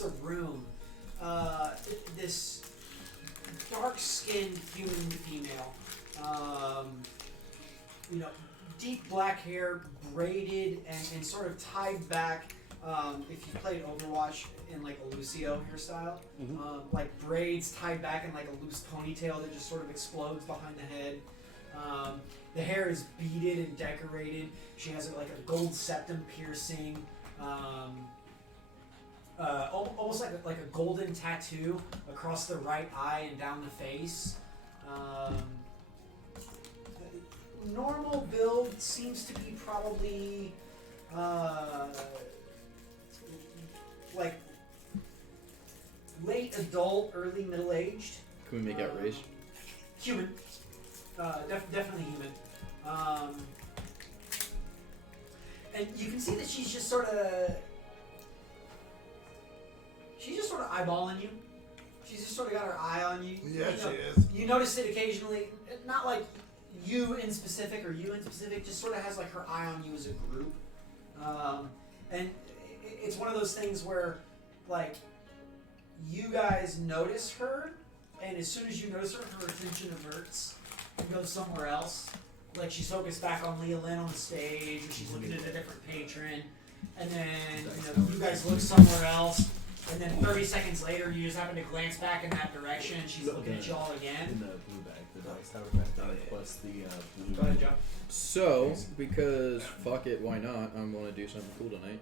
the room, this dark-skinned human female, deep black hair, braided and sort of tied back. If you played Overwatch in like a Lucio hairstyle, like braids tied back in like a loose ponytail that just sort of explodes behind the head. The hair is beaded and decorated. She has like a gold septum piercing, almost like a golden tattoo across the right eye and down the face. Normal build seems to be probably like late adult, early middle-aged. Can we make out race? Human. Definitely human. And you can see that she's just sort of eyeballing you. She's just sort of got her eye on you. Yeah, she is. You notice it occasionally, not like you in specific or you in specific, just sort of has like her eye on you as a group. And it's one of those things where, like, you guys notice her, and as soon as you notice her, her attention averts and goes somewhere else. Like, she's focused back on Leah Lynn on the stage, or she's looking at a different patron, and then you guys look somewhere else, and then 30 seconds later, you just happen to glance back in that direction, and she's looking at y'all again. In the blue bag, the dice tower bag, plus the blue. Go ahead, Joe. So, because fuck it, why not? I'm gonna do something cool tonight.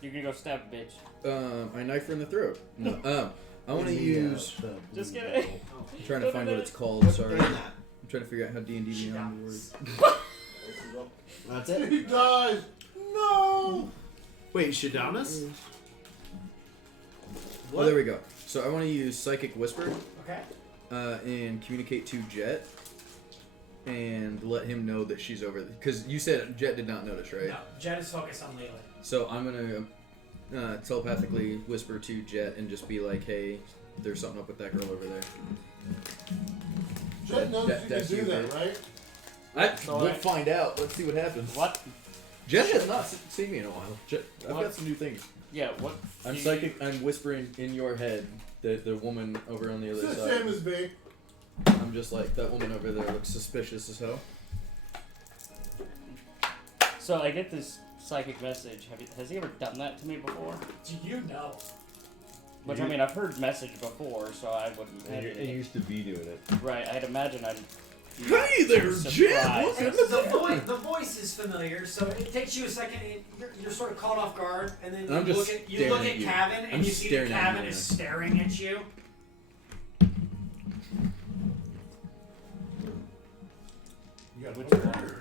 You're gonna go stab a bitch. I knife her in the throat. No. I want to use. Just kidding. I'm trying to find what it's called. Sorry. I'm trying to figure out how D&D Beyond works. That's it. He dies. No. Wait, Shadownis? Oh, there we go. So I want to use Psychic Whisper. Okay. And communicate to Jet. And let him know that she's over there. Because you said Jet did not notice, right? No, Jet is focused on Leland. So I'm going to telepathically whisper to Jet and just be like, hey, there's something up with that girl over there. Jet knows you can do that, right? We'll find out. Let's see what happens. What? Jet has not seen me in a while. I've got some new things. Yeah, what? I'm psychic. I'm whispering in your head the woman over on the other It's the side. same as me. I'm just like, that woman over there looks suspicious as hell. So I get this psychic message. Has he ever done that to me before? Do you know? Which, I mean, I've heard message before, so I wouldn't... And you used to be doing it. Right, I'd imagine I'd... Hey there, Jet! Welcome to The voice is familiar, so it takes you a second. You're sort of caught off guard, and then I'm you just look at staring at you. Kevin, and I'm you see that staring at Kevin you. is staring at you. You got Which no one? wonder.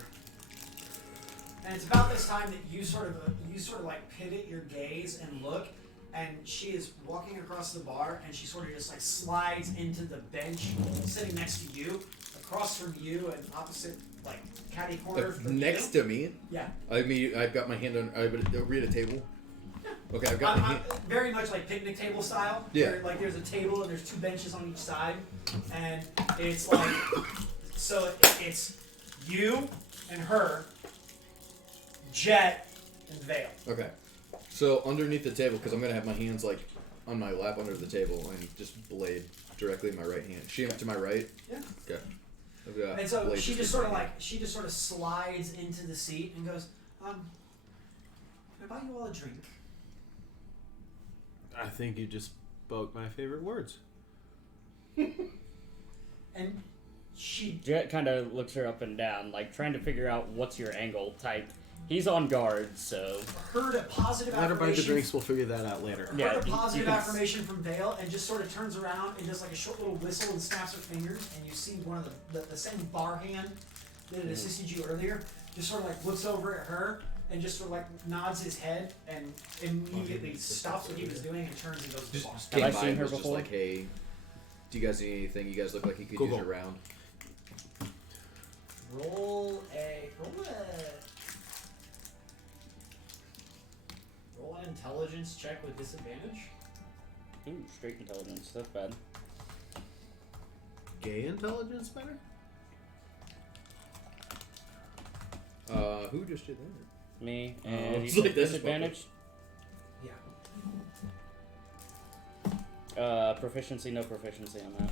And it's about this time that you sort of like pivot your gaze and look, and she is walking across the bar, and she sort of just like slides into the bench sitting next to you, across from you, and opposite like catty corner from next you. to me. Yeah. I mean, I've got my hand on. Are we at a table? Okay, I've got my hand. Very much like picnic table style. Yeah. Where, like there's a table and there's two benches on each side, and it's like so it's you and her, Jet and Vale. Okay. So underneath the table, because I'm gonna have my hands like on my lap under the table and just blade directly in my right hand. She to my right. Yeah. Okay. I've got And so blade she just in sort my of hand. slides into the seat and goes, can I buy you all a drink? I think you just spoke my favorite words. And she Jet kind of looks her up and down, like trying to figure out what's your angle type. He's on guard, so... heard a positive Let her buy the affirmation. drinks, we'll figure that out later. Heard Yeah, a positive you can affirmation from Vale and just sort of turns around and does like a short little whistle and snaps her fingers, and you see one of the same bar hand that had assisted you earlier just sort of like looks over at her and just sort of like nods his head and immediately stops what he was doing and turns and goes to the bar. Just Have came I by seen and her was just before? like, hey, do you guys need anything? You guys look like you could Go, use go. a round. Roll an intelligence check with disadvantage. Ooh, straight intelligence. That's bad. Gay intelligence better? Who just did that? Me, Oh, and it's you like said this, disadvantage? Yeah. Proficiency, no proficiency on that.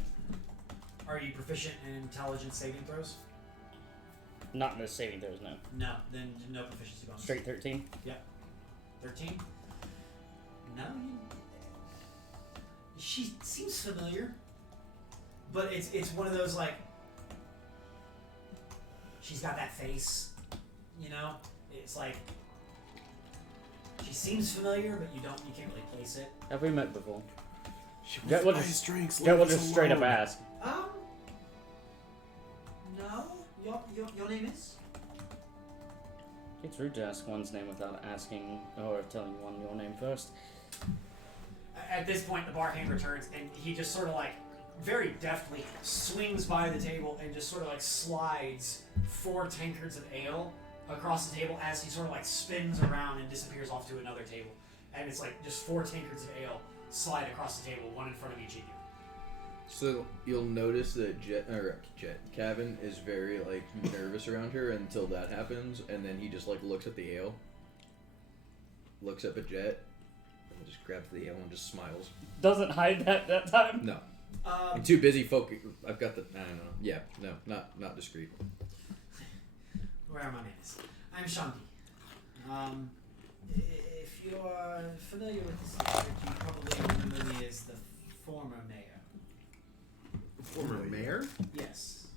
Are you proficient in intelligence saving throws? Not in the saving throws, no. No, then no proficiency bonus. Straight 13? 13? No. She seems familiar, but it's one of those like she's got that face, you know. It's like she seems familiar, but you can't really place it. Have we met before? Jet will just straight up ask. No. Your name is? It's rude to ask one's name without asking or telling one your name first. At this point, the barhand returns, and he just sort of like very deftly swings by the table and just sort of like slides 4 tankards of ale across the table as he sort of like spins around and disappears off to another table. And it's like just 4 tankards of ale slide across the table, one in front of each of you. So you'll notice that Kevin is very like nervous around her until that happens, and then he just like looks at the ale, looks up at Jet, and just grabs the ale and just smiles. Doesn't hide that time? No. I'm too busy I've got the. I don't know. Yeah, no, not discreet. Where are my names? I'm Shanti. If you're familiar with this district, you probably remember me as the former mayor. Former mayor? Yes.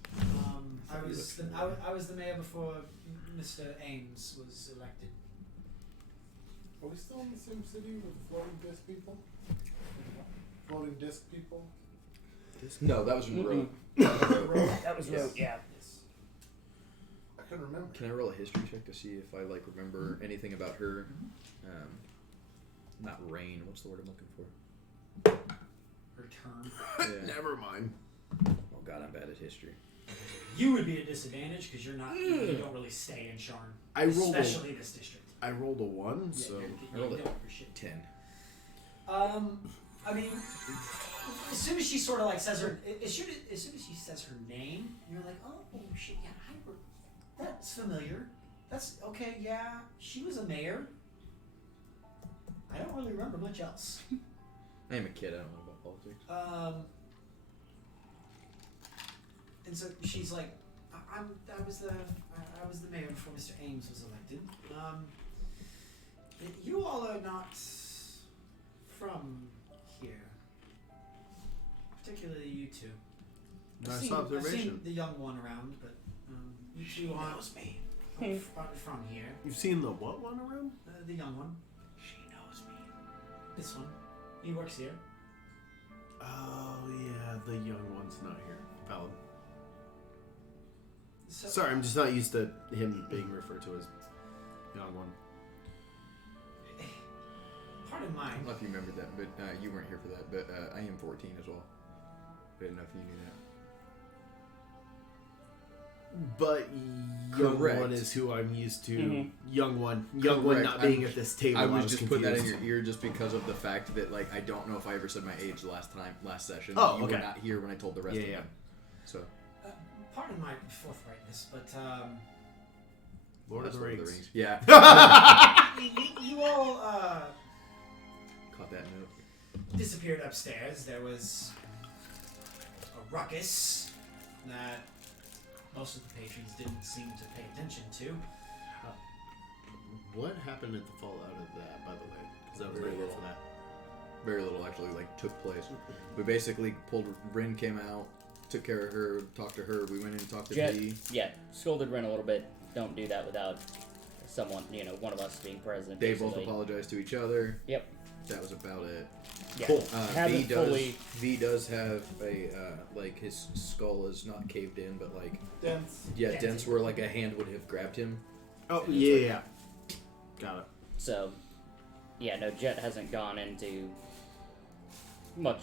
I was the mayor before Mr. Ames was elected. Are we still in the same city with the floating disc people? Floating disc people? No, that was Rogue. That was road, yeah. Yes. I couldn't remember. Can I roll a history check to see if I like remember anything about her? Not Rain. What's the word I'm looking for? Her term. Yeah. Never mind. Oh God, I'm bad at history. You would be at a disadvantage because you're not. You don't really stay in Sharn, I rolled especially this district. I rolled a 1, Yeah, so I rolled you a don't for shit. 10. I mean, as soon as she sort of like says her, as soon as she says her name, you're like, oh shit, yeah, that's familiar. That's okay, yeah. She was a mayor. I don't really remember much else. I am a kid. I don't know about politics. And so she's like, I was the mayor before Mr. Ames was elected. You all are not from here, particularly you two. nice I've observation. seen the young one around, but you two aren't me. from here. You've seen the what one around? The young one. She knows me. This one. He works here. Oh yeah, the young one's not here. Valid. So, Sorry, I'm just not used to him being referred to as young one. Pardon I my. don't know if you remembered that, but you weren't here for that. But I am 14 as well. I didn't know if you knew that. But young Correct. one is who I'm used to. Mhm. Young one Correct. not being at this table. I was just putting that in confused. your ear just because of the fact that like I don't know if I ever said my age last session. Oh, you okay. were not here when I told the rest of them. So Pardon my forthrightness, but Lord of that's the Rings. Yeah. you all Caught that note. disappeared upstairs. There was a ruckus that most of the patrons didn't seem to pay attention to. What happened at the fallout of that, by the way? Because I was Very right here little. for that. Very little actually like took place. We basically pulled. Ryn came out, took care of her, talked to her. We went in and talked to Jet, V. yeah, scolded Ryn a little bit. Don't do that without someone, one of us being present. They both basically. apologized to each other. Yep. That was about it. Yeah. Cool. Haven't fully. V does have a like his skull is not caved in, but like Dense. dents where like a hand would have grabbed him. Oh, And it's yeah, like- yeah. Got it. So, yeah, no, Jet hasn't gone into much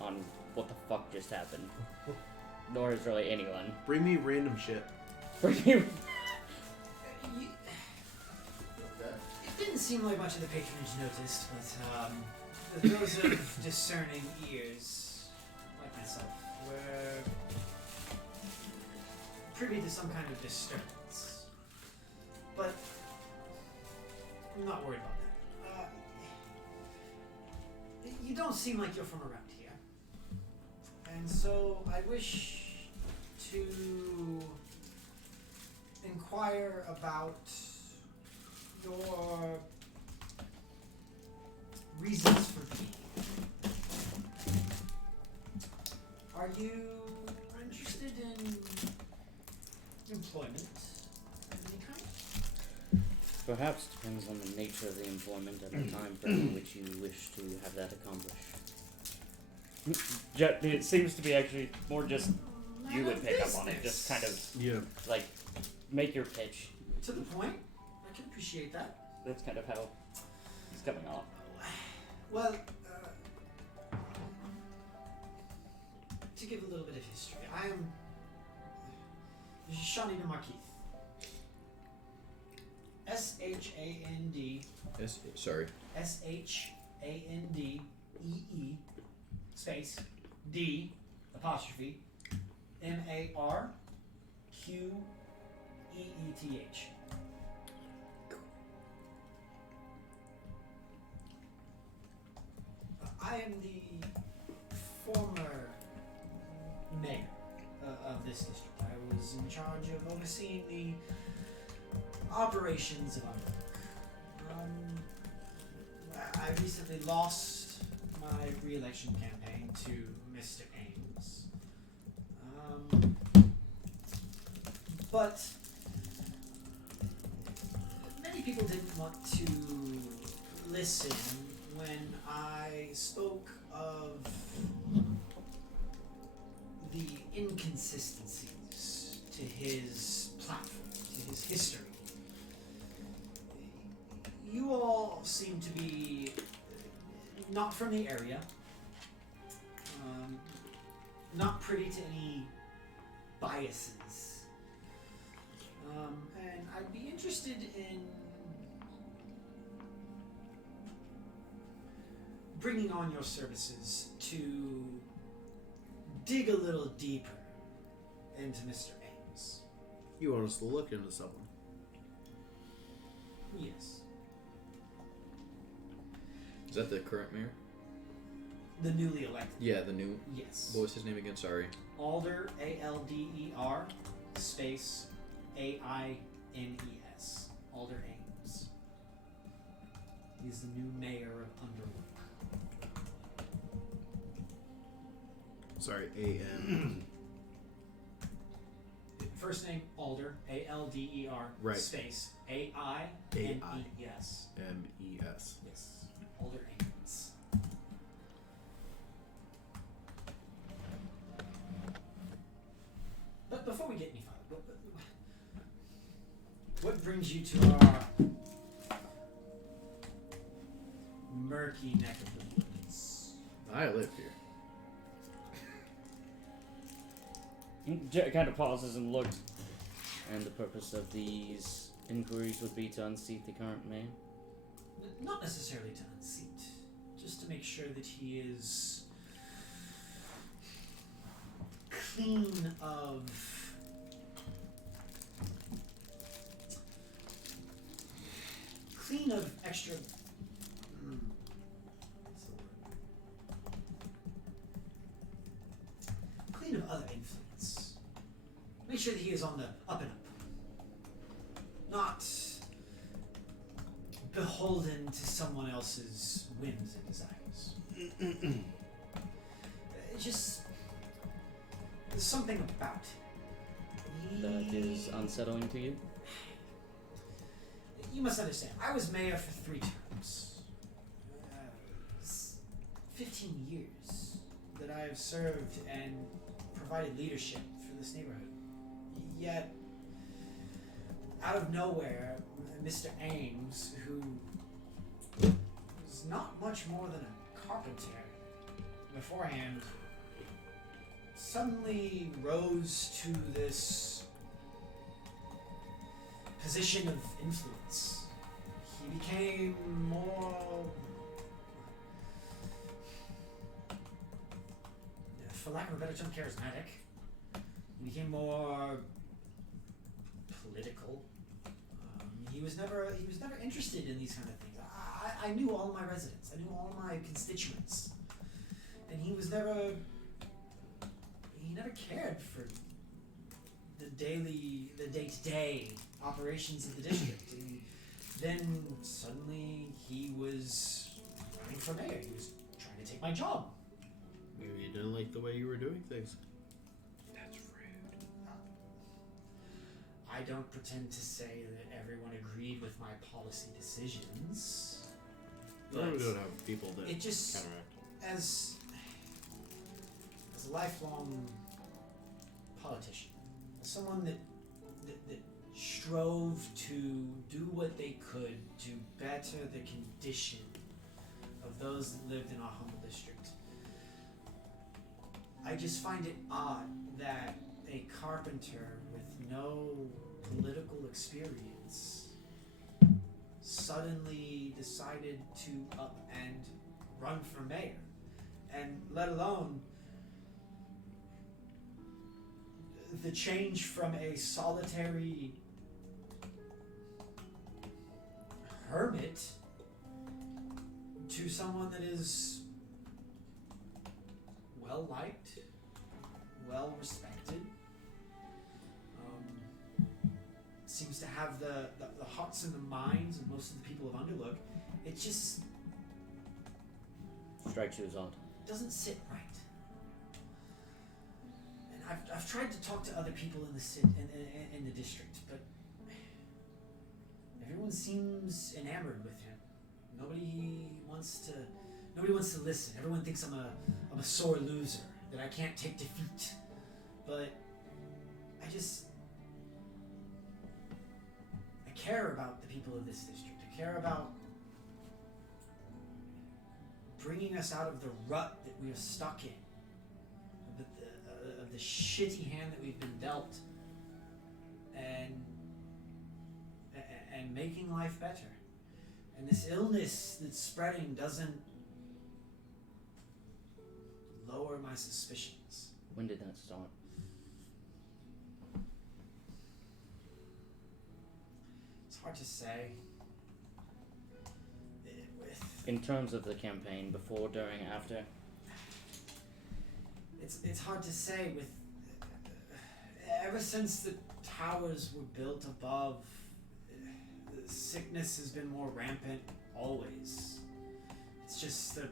on what the fuck just happened. Nor has really anyone. Bring me random shit. It didn't seem like much of the patronage noticed, but those of discerning ears, like myself, were privy to some kind of disturbance. But I'm not worried about that. You don't seem like you're from around here. And so I wish to inquire about your reasons for being. Are you interested in employment of any kind? Perhaps depends on the nature of the employment and the time frame in which you wish to have that accomplished. Jet, it seems to be actually more just you would pick up on it, just kind of Yeah. like make your pitch. To the point. I can appreciate that. That's kind of how it's coming off. Well, to give a little bit of history, I am Shawnee de Marquise. S-H-A-N-D Sorry. S-H-A-N-D-E-E space D apostrophe M-A-R-Q-E-E-T-H. I am the former mayor of this district. I was in charge of overseeing the operations of our work. I recently lost my re-election campaign to Mr. Ames. But many people didn't want to listen when I spoke of the inconsistencies to his platform, to his history. You all seem to be not from the area, not privy to any biases, and I'd be interested in bringing on your services to dig a little deeper into Mr. Ames. You want us to look into someone? Yes. Is that the current mayor? The newly elected. Yeah, the new. Yes. What was his name again? Sorry. Alder, A-L-D-E-R, space, A-I-N-E-S. Alder Ames. He's the new mayor of Underwood. Sorry, A-N. First name, Alder, A-L-D-E-R, Right. space, A-I-N-E-S. M-E-S. Yes. Alder Ames. But before we get any farther, what brings you to our murky neck of the woods? I live here. Jet kind of pauses and looks. And the purpose of these inquiries would be to unseat the current mayor? Not necessarily to unseat, just to make sure that he is clean of extra. What's the word? Clean of other influence. Make sure that he is on the up and up. Not beholden to someone else's whims and desires. Just there's something about him. That is unsettling to you? You must understand, I was mayor for 3 terms. 15 years that I have served and provided leadership for this neighborhood. Yet, out of nowhere, Mr. Ames, who was not much more than a carpenter beforehand, suddenly rose to this position of influence. He became more, for lack of a better term, charismatic. He became more political. He was never interested in these kind of things. I knew all of my residents. I knew all of my constituents. And he never cared for the day-to-day operations of the district. And then suddenly he was running for mayor. He was trying to take my job. Maybe you didn't like the way you were doing things. That's rude. I don't pretend to say that everyone agreed with my policy decisions. No, But we don't have people that it just, counteract. as a lifelong politician, as someone that strove to do what they could to better the condition of those that lived in our humble district, I just find it odd that a carpenter with no political experience suddenly decided to up and run for mayor, and let alone the change from a solitary hermit to someone that is well liked, well respected, seems to have the hearts and the minds of most of the people of Underlook. It just Strikes you as odd. doesn't sit right. And I've tried to talk to other people in the in the district, but everyone seems enamored with him. Nobody wants to listen. Everyone thinks I'm a sore loser, that I can't take defeat. But I care about the people of this district. I care about bringing us out of the rut that we are stuck in, of the shitty hand that we've been dealt, and making life better. And this illness that's spreading doesn't lower my suspicions. When did that start? It's hard to say. In terms of the campaign, before, during, after? It's hard to say. With ever since the towers were built above, sickness has been more rampant always. It's just the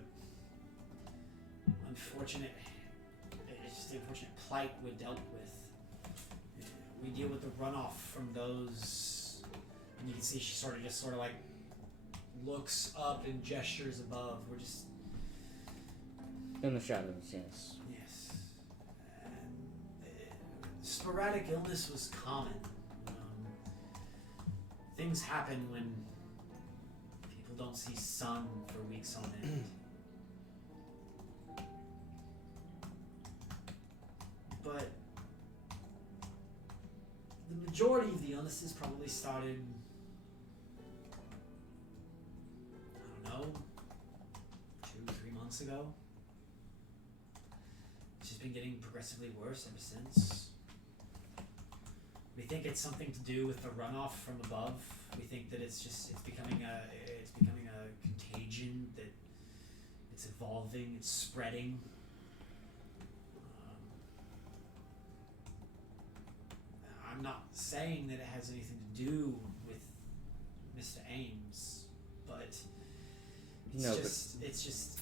unfortunate plight we're dealt with. We deal with the runoff from those, and you can see she sort of like looks up and gestures above. We're just In the shadows, yes. yes. And sporadic illness was common. Things happen when people don't see sun for weeks on end. But the majority of the illnesses probably started, I don't know, 2-3 months ago. It's just been getting progressively worse ever since. We think it's something to do with the runoff from above. We think that it's becoming a contagion, that it's evolving, it's spreading. I'm not saying that it has anything to do with Mr. Ames, but it's just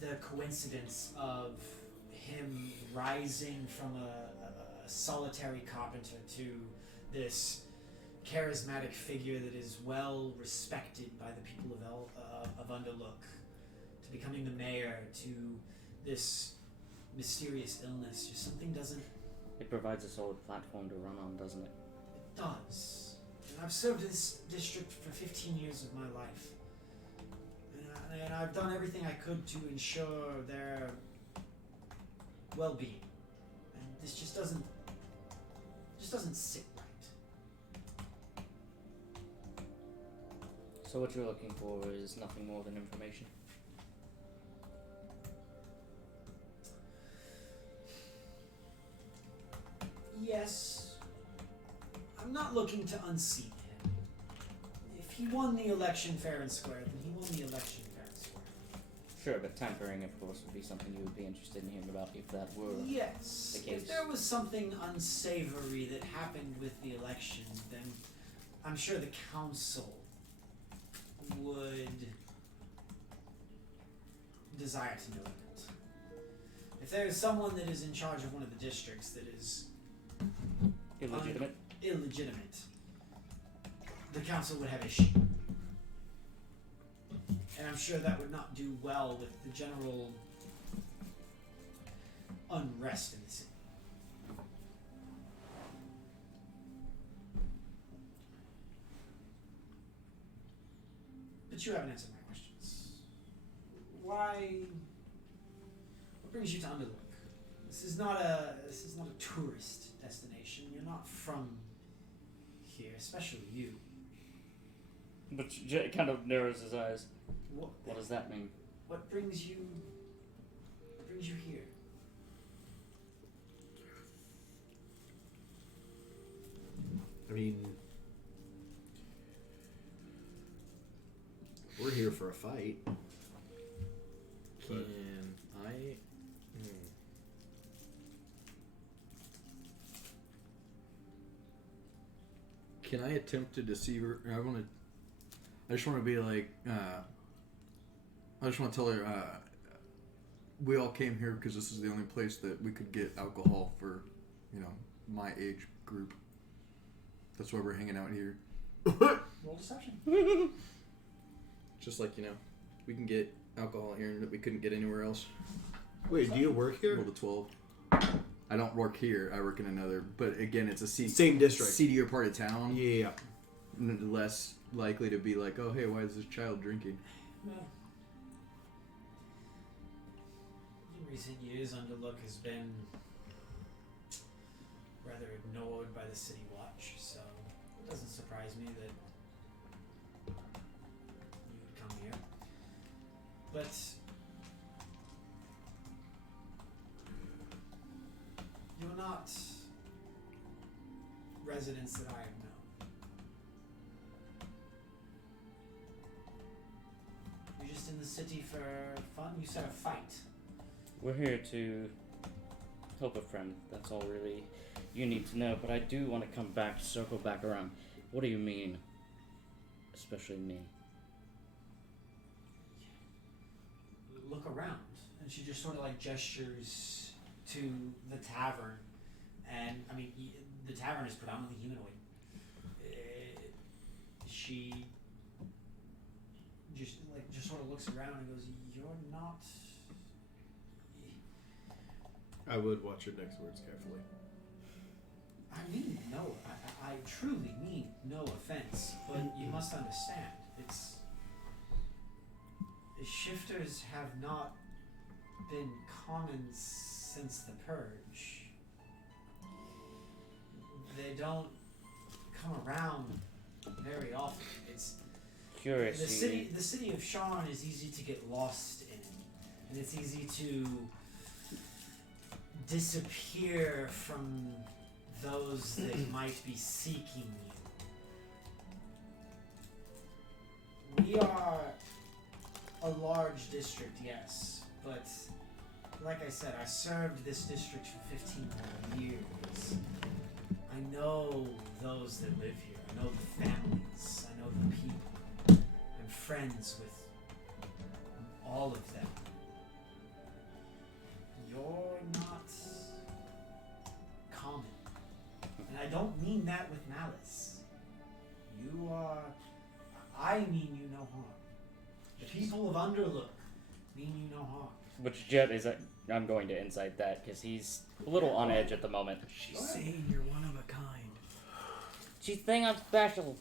the coincidence of him rising from a solitary carpenter to this charismatic figure that is well respected by the people of Underlook, to becoming the mayor, to this mysterious illness. Just something doesn't. It provides a solid platform to run on, doesn't it? It does. And I've served this district for 15 years of my life, and I've done everything I could to ensure their well-being. And this just doesn't sit right. So what you're looking for is nothing more than information? Yes. I'm not looking to unseat him. If he won the election fair and square, then he won the election fair and square. Sure, but tampering, of course, would be something you would be interested in hearing about if that were Yes. the case. If there was something unsavory that happened with the election, then I'm sure the council would desire to know it. If there is someone that is in charge of one of the districts that is illegitimate. illegitimate, the council would have issue. And I'm sure that would not do well with the general unrest in the city. But you haven't answered my questions. Why? What brings you to Underlook? This is not a tourist destination. You're not from here, especially you. But Jet kind of narrows his eyes. What does that mean? What brings you here? I mean, we're here for a fight. Can I? Can I attempt to deceive her? I just want to be like. I just want to tell her. We all came here because this is the only place that we could get alcohol for, my age group. That's why we're hanging out here. Roll deception. Just like, we can get alcohol here that we couldn't get anywhere else. Wait, do you work here? Roll to 12. I don't work here. I work in another. But again, it's a Same district. seedier part of town. Yeah. Less likely to be like, oh, hey, why is this child drinking? Well, in recent years, Underlook has been rather ignored by the City Watch, so it doesn't surprise me that you would come here. But you're not residents that I have known. You're just in the city for fun? You said a fight. We're here to help a friend. That's all really you need to know. But I do want to circle back around. What do you mean? Especially me. Look around. And she just sort of like gestures to the tavern. And, I mean, the tavern is predominantly humanoid. She just sort of looks around and goes, "You're not." I would watch your next words carefully. I mean no. I truly mean no offense, but you must understand, the shifters have not been common since the purge. They don't come around very often. It's Curious. the city of Sean is easy to get lost in, and it's easy to disappear from those that might be seeking you. We are a large district, yes, but like I said, I served this district for 15 more years. I know those that live here. I know the families. I know the people. I'm friends with all of them. You're not common. And I don't mean that with malice. You are... I mean you no harm. The people of Underlook mean you no harm. Which Jet is... I'm going to insight that, because he's a little on edge at the moment. She's saying you're one of a kind. She's saying I'm special.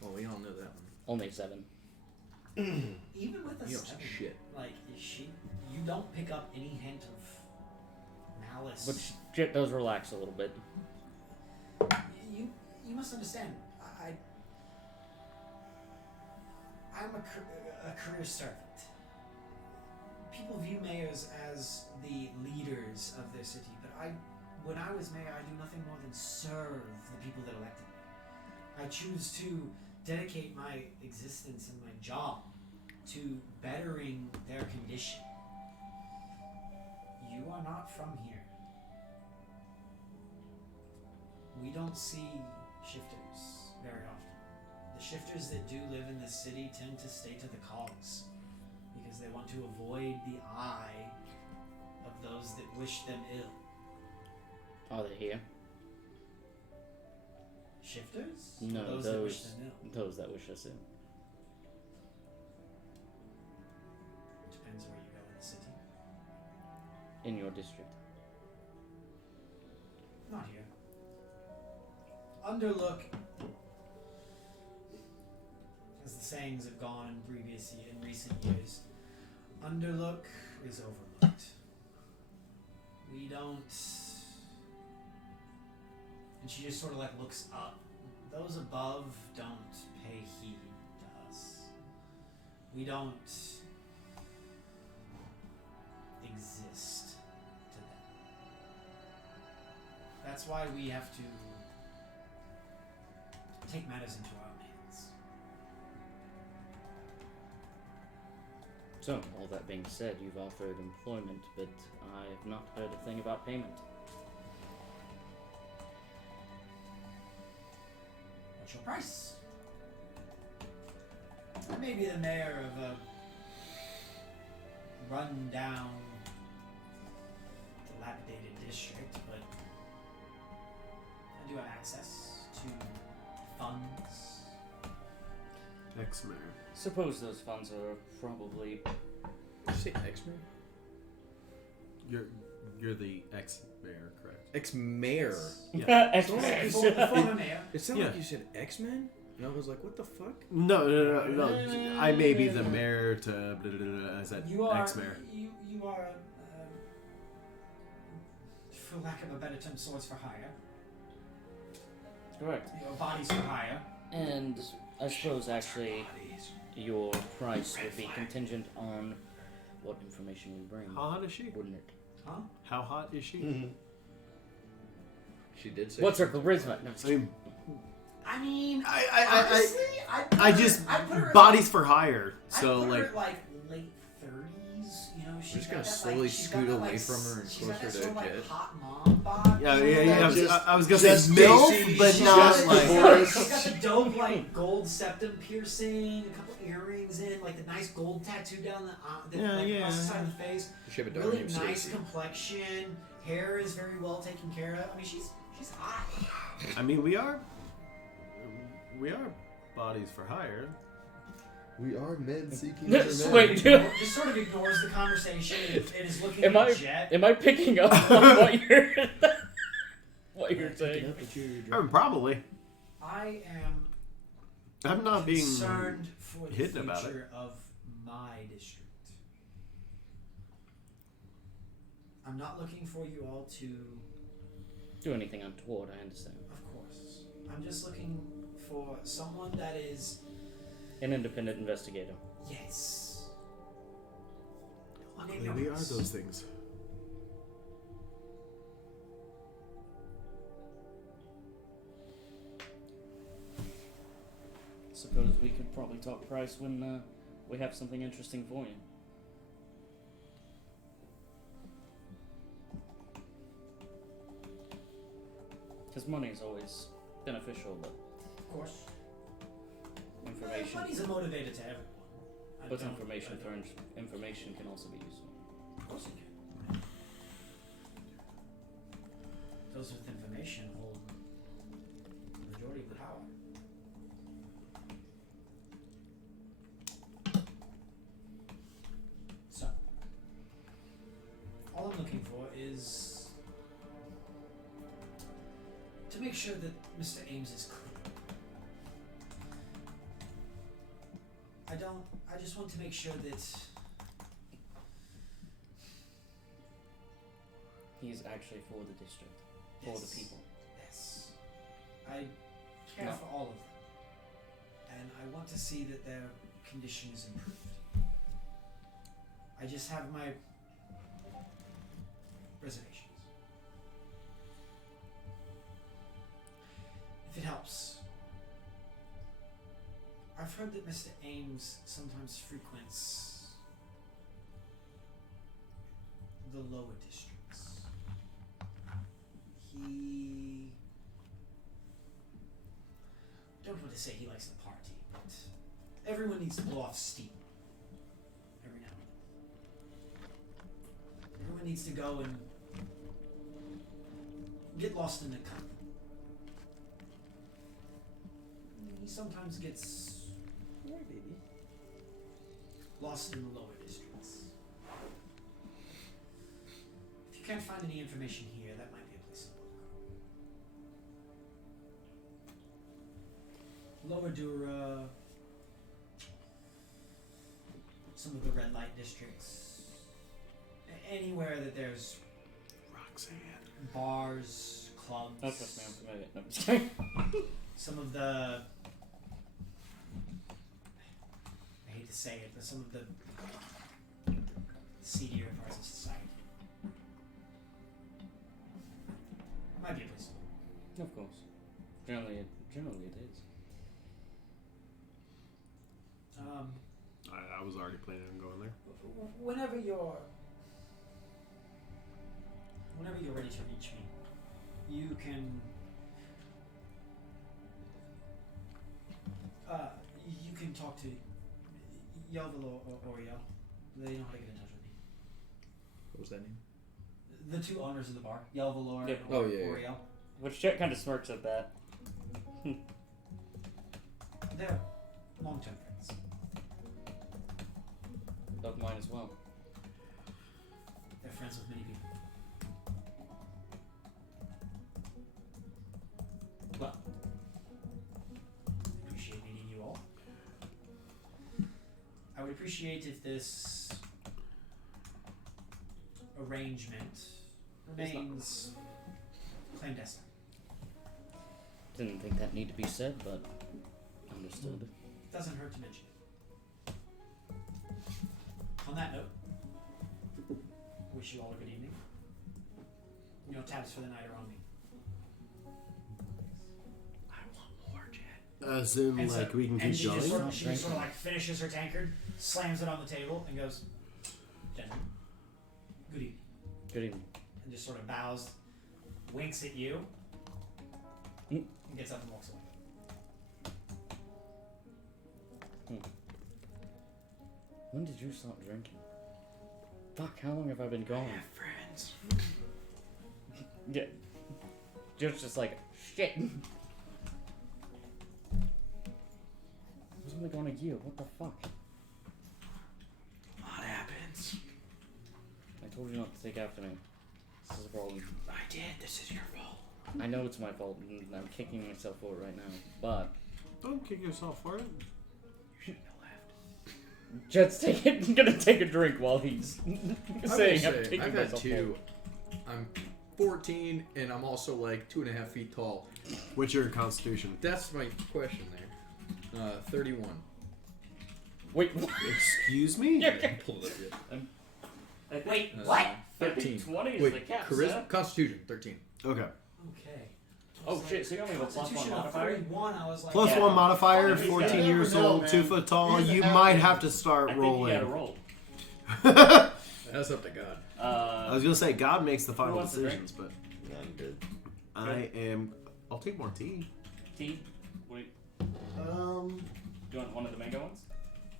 Well, we all know that one. Only a 7. Even with a You 7, know shit. like, you don't pick up any hint of malice. Which Jet does relax a little bit. You must understand. I'm a career servant. People view mayors as the leaders of their city, but when I was mayor, I do nothing more than serve the people that elected me. I choose to dedicate my existence and my job to bettering their condition. You are not from here. We don't see shifters very often. The shifters that do live in this city tend to stay to the cogs because they want to avoid the eye of those that wish them ill. Are they here? Shifters? No, Or those that wish them ill. those that wish us ill. Depends where you go in the city. In your district. Not here. Underlook, as the sayings have gone in recent years, Underlook is overlooked. We don't. And she just sort of like looks up. Those above don't pay heed to us. We don't exist to them. That's why we have to take matters into our own hands. So, all that being said, you've offered employment, but I have not heard a thing about payment. What's your price? I may be the mayor of a run-down, dilapidated district, but I do have access to funds. Ex-mayor. Suppose those funds are probably... Did you say X-Men? You're the ex-mayor, correct? Ex-mayor. Yeah. Former mayor. It sounded like Yeah. you said X-Men, and I was like, what the fuck? No. I may be the mayor to blah, blah, blah, I said You are ex-mayor. You are, for lack of a better term, swords for hire. Correct. You are bodies for hire. And I suppose actually your price would be contingent on what information you bring, How hot is she? wouldn't it? Huh? How hot is she? Mm-hmm. She did say. What's her charisma? No, I mean, I mean, I honestly, just I'd put her bodies for hire. I'd So put her like, at, like late 30s. You know, she's just got gonna that, slowly like, she's got scoot that, away like, from her and she's got closer that to sort of, like, Jet. hot mom bod. yeah. you know, I like, was gonna say just milf, Stacy, but she's not just like. she's got the dope like gold septum piercing, a couple earrings in, like the nice gold tattoo down the Yeah, like, yeah. across the side of the face. She have a daughter Really named nice Stacy. complexion. Hair is very well taken care of. I mean, she's hot. I mean, we are bodies for hire. We are men seeking No, other men. wait. Just sort of ignores the conversation. It is looking Am at I Jet. am I picking up on what you're what you're saying? I mean, probably. I am I'm not being. concerned for the hidden about future of my district. I'm not looking for you all to, Do anything untoward, I understand. of course. I'm just looking for someone that is, An independent investigator. yes. Luckily, we are those things. Suppose we could probably talk price when we have something interesting for you. Because money is always beneficial, but Of course. information, Money's a motivator to everyone. but information can also be useful. Of course it can. Those with information hold the majority of the power. So, all I'm looking for is to make sure that Mr. Ames is clear. I just want to make sure that He's actually for the district, for Yes. the people. yes, I care No. for all of them, and I want to see that their condition is improved. I just have my reservations. If it helps, I've heard that Mr. Ames sometimes frequents the lower districts. He... I don't want to say he likes to party, but everyone needs to blow off steam every now and then. Everyone needs to go and get lost in the cup. He sometimes gets lost in the lower districts. If you can't find any information here, that might be a place to look. Lower Dura, some of the red light districts, anywhere that there's Roxanne. bars, clubs. Oh, trust me, I'm familiar. No, I'm just kidding. Some of the, I hate to say it, but some of the seedier parts of society. Might be a place to go. Of course. Generally it is. I was already planning on going there. Whenever you're ready to reach me, you can talk to Yelval or Oriel. They know how to get in touch with me. What was that name? The two owners of the bar, Yelvalor Yep. and Oh, yeah, yeah. Oriel. Which Jet kind of smirks at that. They're long-term friends. Of mine as well. They're friends with many people. Well, I appreciate meeting you all. I would appreciate if this arrangement remains clandestine. Didn't think that need to be said, but understood. Doesn't hurt to mention it. On that note, wish you all a good evening. No tabs for the night are on me. As in, And like, so- we can and keep she just going? she just sort of like finishes her tankard, slams it on the table, and goes, "Gentlemen, good evening." Good evening. And just sort of bows, winks at you, Mm. and gets up and walks away. When did you stop drinking? Fuck, how long have I been gone? Friends. Yeah. Just like, shit. It was only gone a year, what the fuck? What happens? I told you not to take after me. This is a problem. I did. This is your fault. I know it's my fault, and I'm kicking myself for it right now, but... Don't kick yourself for it. You shouldn't have left. Jet's gonna take a drink while he's saying I'm kicking I've had myself two. I'm 14, and I'm also like 2.5 feet tall. What's your constitution? That's my question there. 31. Wait, what? Excuse me? Pull it up yet. Wait, Uh, what? 13. 20 is Wait, the cap, charisma? sir. Constitution, 13. Okay. Okay. Oh shit, so you only have a plus one Constitution of modifier? 31, I was like, Plus Yeah. one modifier, He's 14 got- years never know, old, man. 2 foot tall. He's You a might half-man. have to start I think you rolling. gotta roll. That's up to God. I was gonna say God makes the final wants to drink? decisions, but I'm good. I'll take more tea. Tea? Wait, do you want one of the mango ones?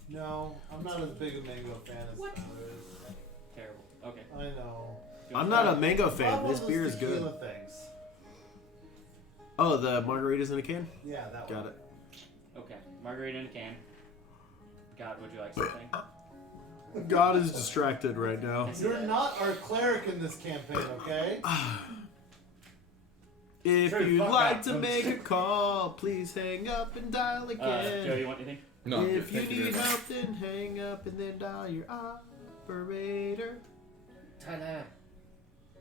No, I'm not as big a mango fan as What? Tyler is. Terrible. Okay. I know. Do you I'm want not a mango fan. What This was beer those is good. tequila Things? Oh, the margaritas in a can? Yeah, that Got one. it. Okay, margarita in a can. God, would you like something? God is distracted right now. I see You're that. not our cleric in this campaign, okay? If True, you'd fuck like that. to make a call, please hang up and dial Joe, again. you want anything? No, I'm good. If you Thank you very need much. help, then hang up and then dial your operator. Tyler. Do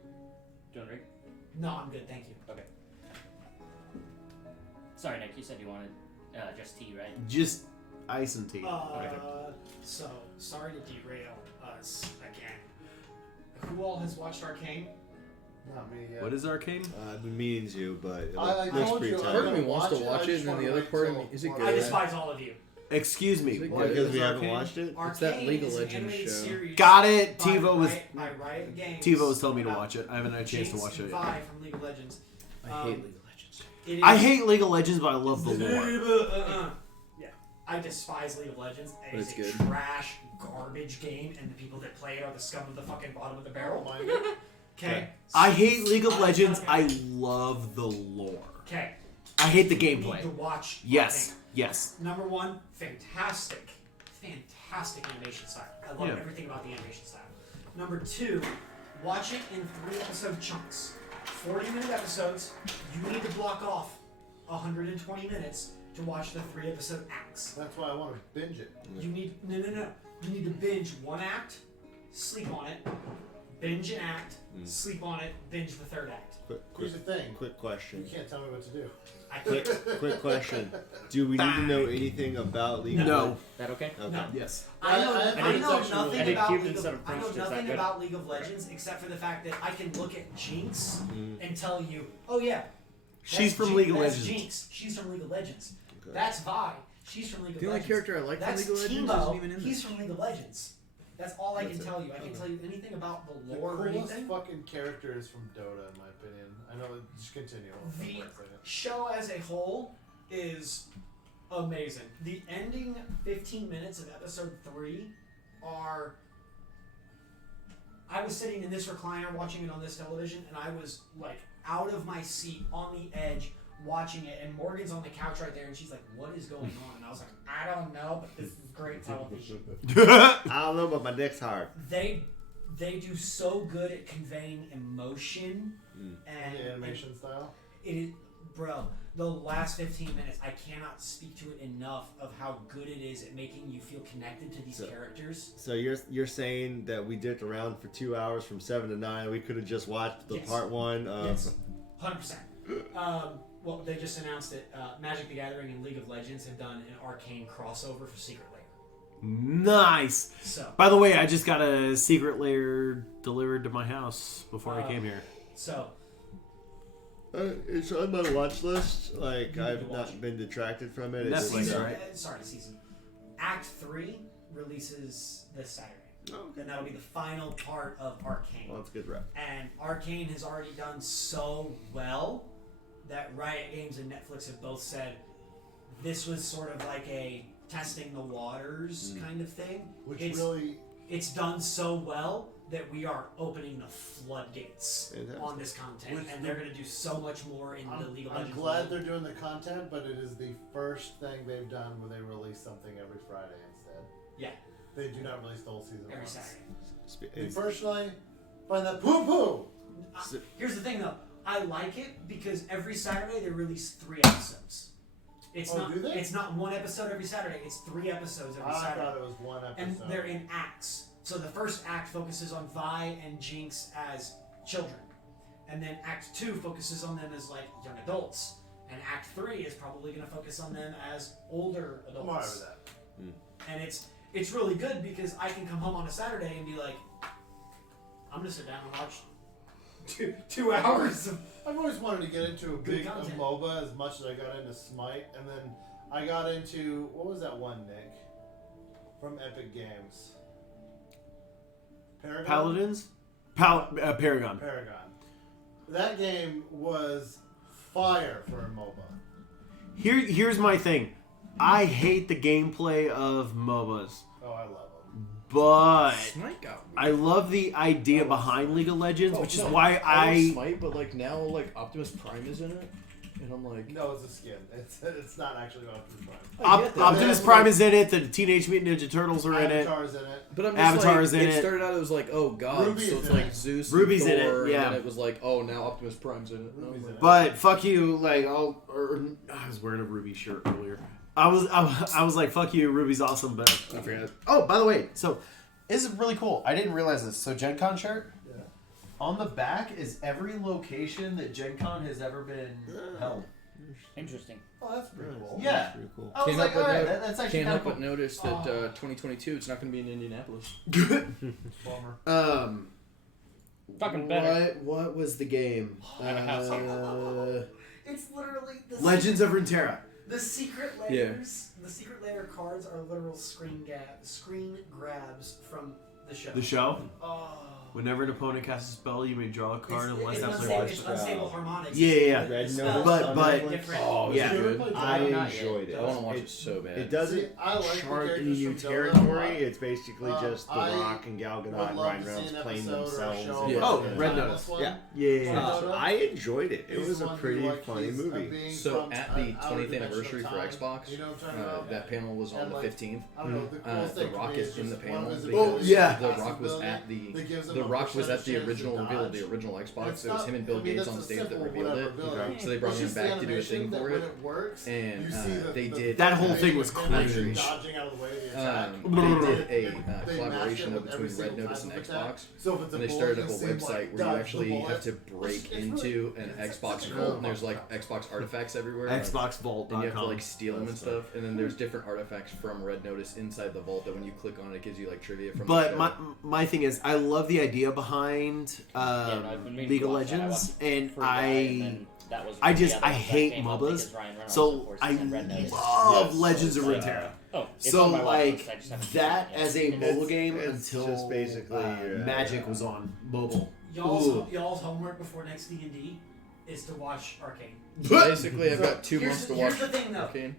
you want a drink? no, I'm good, thank you. Okay. Sorry, Nick, you said you wanted just tea, right? Just ice and tea. So, sorry to derail us again. Who all has watched Arcane? Not me yet. What is arcane? I've been meaning to, but it I looks told pretty you, terrible. Part of me gonna wants to watch it, watch I it, just and then wanna the other wait part of till me, is it one- good? I despise all of you. Excuse me. Is it Why? good? Because we Is haven't Arcane? watched it. It's that Arcane League of is an Legends animated show. series Got it. by TiVo was by Riot Games. TiVo was telling me to about watch it. I haven't had a chance to Jinx watch and it yet. Vi from League of Legends. I hate League of Legends. It is, I hate League of Legends, but I love the lore. Yeah, I despise League of Legends. It But is it's a good. trash, garbage game, and the people that play it are the scum of the fucking bottom of the barrel. Mind it. Okay. I hate League of I'm Legends. talking- I love the lore. Okay. I hate the You need to gameplay. watch. Yes. Arcane. Yes. Number one, fantastic animation style. I love Yeah. everything about the animation style. Number two, watch it in 3-episode chunks. 40-minute episodes. You need to block off 120 minutes to watch the 3-episode acts. That's why I want to binge it. You need no. You need to binge one act, sleep on it, binge an act, sleep on it, binge the third act. Here's the thing. Quick You question. can't tell me what to do. I Quick question. Do we need to know anything about League of No. Legends? That okay? Okay. No. Yes. I know, I I, think know it's actually nothing really about good. League of, Instead of I know French, is that nothing good? about League of Legends except for the fact that I can look at Jinx and tell you, oh yeah, She's that's from Jinx, League of that's Legends. Jinx. She's from League of Legends. Okay. That's Vi. She's from League of The only Legends. character I like from That's League of Legends Teemo. isn't even in He's this. from League of Legends. That's all I can That's it. tell you. I can tell you anything about the The lore or coolest anything. fucking character is from Dota, in my opinion. I know. Just continue. The show as a whole is amazing. The ending 15 minutes of episode 3 are. I was sitting in this recliner watching it on this television, and I was like out of my seat on the edge watching it. And Morgan's on the couch right there, and she's like, "What is going on?" And I was like, "I don't know, but this is great television." I don't know, but my dick's hard. They do so good at conveying emotion and The animation style. It is, bro. The last 15 minutes, I cannot speak to it enough of how good it is at making you feel connected to these characters. So you're saying that we dipped around for 2 hours from 7 to 9. We could have just watched the Yes. part 1 of. Yes, 100%. Well, they just announced that Magic the Gathering and League of Legends have done an Arcane crossover for Secret Lair. Nice. So, By the way, I just got a secret layer delivered to my house before I came here. so It's on my watch list. Like You need to I've watch not it. been detracted from it. Netflix, It's just, right? season. Act 3 releases this Saturday. Okay. And that'll be the final part of Arcane. Well, that's a good rep. And Arcane has already done so well that Riot Games and Netflix have both said this was sort of like a testing the waters kind of thing. Which It's- really. It's done so well that we are opening the floodgates Fantastic. on this content, Which and they're going to do so much more in the League of I'm Legends. glad world. they're doing the content, but it is the first thing they've done where they release something every Friday instead. Yeah, They do not release the whole season. every once. Saturday. Me personally, find that poo poo. Here's the thing, though. I like it because every Saturday they release 3 episodes. It's Oh, not. do they? It's not 1 episode every Saturday. It's 3 episodes every I Saturday. thought it was one episode. And they're in acts. So the first act focuses on Vi and Jinx as children. And then Act 2 focuses on them as like young adults. And Act 3 is probably going to focus on them as older adults. I'm alright with that. And it's really good because I can come home on a Saturday and be like, I'm going to sit down and watch 2 hours of... I've always wanted to get into a Good big content. MOBA as much as I got into Smite, and then I got into what was that one, Nick, from Epic Games? Paragon. Paladins? Paragon. Paragon. That game was fire for a MOBA. Here's my thing. I hate the gameplay of MOBAs, Oh, I love them. but Smite got weird. I love the idea behind League of Legends, which is No, why love I Smite, but like now like Optimus Prime is in it, and I'm like, No, it's a skin. It's not actually Optimus Prime. I get that. Optimus Yeah, Prime like- is in it. The Teenage Mutant Ninja Turtles are in it. Avatar's in it. But I'm just Avatar's like, in it it. started out it was like, oh god, Ruby so is it's in like it. Zeus, Ruby's and in it, Thor, yeah. and then it was like, oh now Optimus Prime's in it. And I'm Ruby's like, in it. But fuck you, like I was wearing a Ruby shirt earlier. I was like, fuck you, Ruby's awesome, but I forgot. Oh, by the way, so this is really cool. I didn't realize this. So Gen Con shirt. Yeah. On the back is every location that Gen Con has ever been held. Interesting. Oh, that's pretty cool. Yeah. That's pretty cool. I was Can't like, help but alright, note- that's actually can't kind help of cool. but notice that 2022 it's not going to be in Indianapolis. Bummer. Fucking better. What was the game? I have a house here. It's literally the Legends of Runeterra. The secret layers, the secret layer cards are literal screen grabs from the show. The show? Oh. Whenever an opponent casts a spell, you may draw a card unless it's that's unstable, like it's unstable harmonics. Yeah. Red The Notice spells on but- Netflix? different. Oh, Yeah. is it good? I Not yet. enjoyed it. I want to watch it so bad. It doesn't I like the chart any characters new from Zelda a territory. lot. It's basically just The I Rock and Gal would Gadot and love Ryan to see Reynolds an playing episode or a themselves. show and- Yeah. Oh, about Red this Notice. one. Yeah. Yeah. I enjoyed it. It He's was a one who, pretty like, funny he's a movie. being So from at the an outer 20th dimension anniversary of for time. Xbox, You know what I'm talking about? that panel was on And, the like, 15th. I don't know. The coolest The thing to Rock me is in the just panel. one is the Oh, ability yeah. to The pass Rock was ability at the that gives him The a Rock was at the percentage original chance to reveal of dodge. the original Xbox. It's It was not- him and Bill I mean, Gates that's on a stage that simple revealed whatever it. ability. So they brought It's him just the back to do a animation thing that for when it. it works, And you see the- they the- did That whole thing was them actually cringe. dodging out of the way of the attack. They did a They matched collaboration it with every between Red single Notice and type of attack. Xbox. So if it's a And they bullet, started up a you'll see him, website like, where you dodge the actually bullet. have to break It's really- into an it's Xbox such a vault, good and there's one. like Xbox artifacts everywhere. XboxVault.com. And you have to like steal them and stuff. And then there's different artifacts from Red Notice inside the vault that when you click on it, gives you like trivia from. But the show. my thing is, I love the idea behind no, I've been meaning League to of watch that. I Legends, watched and for a while, and then that was I one of the just other I ones that hate came up MOBAs, because Ryan Reynolds, so of course, I is in Red Notice. love Yes. Legends of So, Runeterra. Oh, it's So on my watch like list, I just haven't that seen it yet. as a It's- mobile game it's until just basically, Magic was on mobile. Y'all's homework before next D&D is to watch Arcane. Basically, I've got 2 Here's months to the- watch here's the thing, though. Arcane.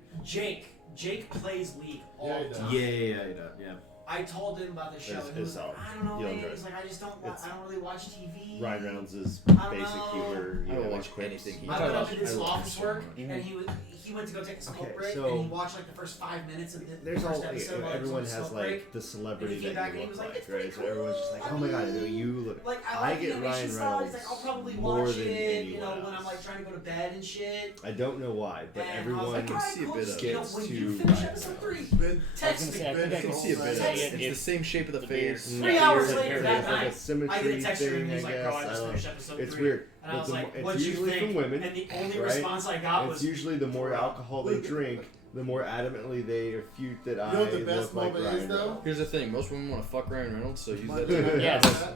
Jake plays League all Yeah, he the does. time. Yeah. I told him about the show, It's- and he was it's like, solid. I don't know, You'll man. enjoy He's it. like, I just don't, It's- I don't really watch TV. Ryan Reynolds' I don't basic know. humor. I will watch anything he I does. went up to do I some love office him so work, much. and he went to go take a smoke Okay, break, so and he watched like the first 5 minutes of the There's all first episode while he was everyone on has smoke like break. the celebrity And he came that back you and he was look like, like, "It's pretty right? So everyone's just like, cool. oh my god, I mean, you look. Like I like get the Ryan animation style. He's Reynolds like, I'll probably more watch than it, anyone when I'm else. like trying to go to bed and shit. I don't know why, but And I was everyone like, can "Alright, see a cool, bit just, of you know, gets when to you finish Ryan episode Reynolds. 3, text gonna me. say, I think I I can can see a bit of it. Text It's me. the same shape of the The beard. face. 3 hours There's later that like a night, I get a symmetry text from him, thing, and he's I like, guess. bro, I I just don't finished know. episode It's 3. weird. And I But was the like, mo- it's what'd you usually think? from women, And the only right? response I got It's was, usually the more alcohol they drink, the more adamantly they refute that You I know what the best look like moment Ryan is though? Reynolds. Here's the thing: most women want to fuck Ryan Reynolds, so use that. Yes.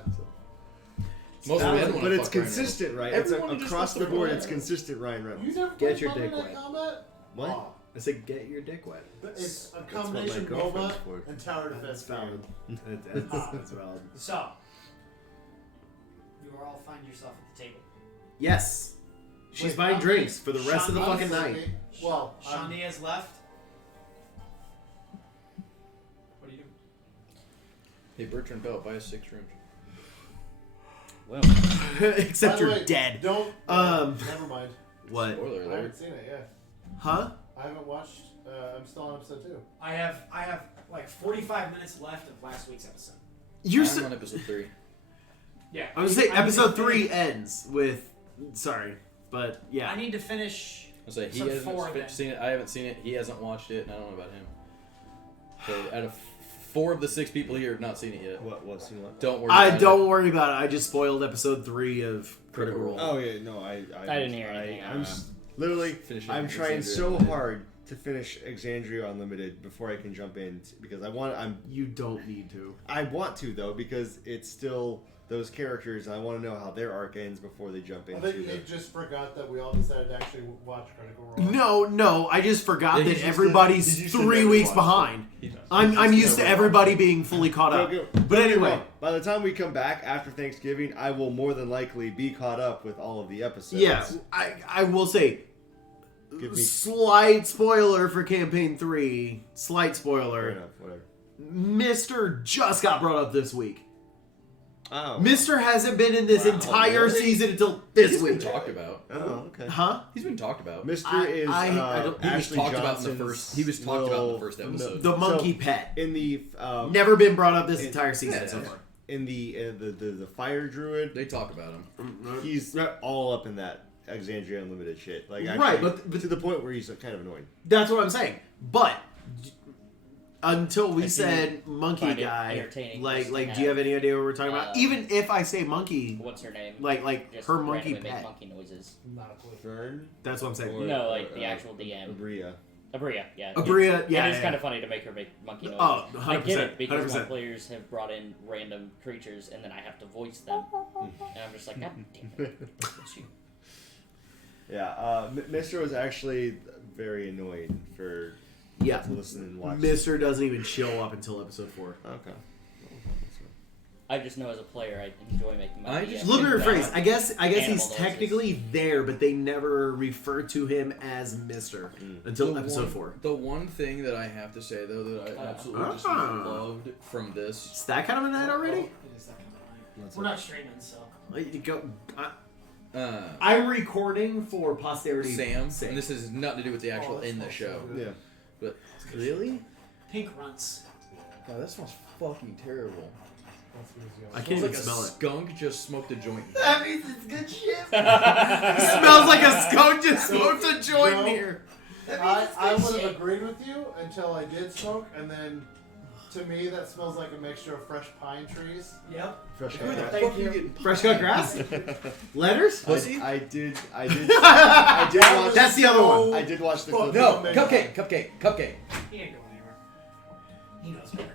Most men want to fuck But it's Ryan Reynolds. consistent, right? Everyone It's just across wants the to board. roll. It's consistent, Ryan Reynolds. You never Get played your Mortal dick Kombat wet. Combat? What? Oh, I said, get your dick wet. it's a what combination my girlfriend's MOBA for. and tower That's defense valid. game. That's valid. so, you all find yourself at the table. Yes. She's Wait, buying I'm- drinks for the rest of the Sean fucking Honestly, night. Well, Sean Diaz left. What do you do? Hey, Bertrand Bell, buy us 6 rooms. Well, Except by the you're way, dead. Don't. Never mind. What? Spoiler I alert. haven't seen it yet. Huh? I haven't watched. I'm still on episode 2. I have like 45 minutes left of last week's episode. You're I'm so. on episode 3. Yeah. I was gonna say I need to episode finish- 3 ends with. Sorry, but I yeah. need to finish. I was like, he So hasn't 4 then. seen it. I haven't seen it. He hasn't watched it, and I don't know about him. So out of 4 of the 6 people here have not seen it yet. What scene? What? Don't worry. I about don't worry about it. I just spoiled episode 3 of Critical Role. Oh yeah, no, I didn't hear anything. I'm just, literally. Finishing I'm trying Exandria so Unlimited. hard to finish Exandria Unlimited before I can jump in because I want. You don't need to. I want to though because it's still those characters. And I want to know how their arc ends before they jump I into think the. you just forgot that we all decided to actually watch Critical Role. No, I just forgot Yeah, that he's used to- everybody's he's used to 3 never weeks watch behind. He- I'm used to everybody being fully caught up. But anyway, by the time we come back after Thanksgiving, I will more than likely be caught up with all of the episodes. yeah, I will say, Give me- slight spoiler for Campaign 3. Slight Fair spoiler. enough, whatever. Mister just got brought up this week. Oh. Mister hasn't been in this Wow, entire really? season until this He's been week. talked about. Oh, okay. Huh? He's been talked about. Mister is I don't- He was Ashley talked about in the Johnson's first. He was talked about in the first little- episode. The monkey So, pet. in the Never been brought up this it- entire season yeah. so far. in the fire druid. They talk about him. He's all up in that Exandria Unlimited shit. Like Right, actually, but- to the point where he's kind of annoying. That's what I'm saying. But until we I do said monkey find it guy, entertaining like, just to do you have any idea what we're talking about? uh, Even if I say monkey, what's her name? like Just her monkey randomly make pet. monkey noises. Not a clue. Fern. That's what I'm saying. Or- No, like or, the actual DM. Abria. Abria, yeah. Abria, yeah, It is yeah. kind of funny to make her make monkey noises. Oh, I get 100%, it because my 100%. players have brought in random creatures and then I have to voice them, and I'm just like, God damn it, it's you. Yeah, Mister was actually very annoyed for Yeah. to listen and watch. Mister doesn't even show up until episode 4. Okay. I just know as a player, I enjoy making my. I just- Let me rephrase. I guess Animal he's noises. technically there, but they never refer to him as Mister until The episode one- 4. The one thing that I have to say though that I absolutely just Ah. loved from this. It's that kind of a night already. It is that kind of night. We're not streaming, so. Like, you go. Uh, I'm recording for posterity. Sam, sake. and this has nothing to do with the actual that's in the not show. so good. Yeah. But really, Pink runts. God, that smells fucking terrible. I can't Smells even like smell a it. skunk just smoked a joint. That means it's good shit. Smells like a skunk just smoked a joint No. here. I would have agreed with you until I did smoke, and then to me that smells like a mixture of fresh pine trees. Yep. Fresh Where the cut. fuck are you getting? Fresh cut grass? Letters? Pussy? I did watch. That's the other one. I did watch the Fuck. clip. No, Make cupcake. He ain't going anywhere. He knows better.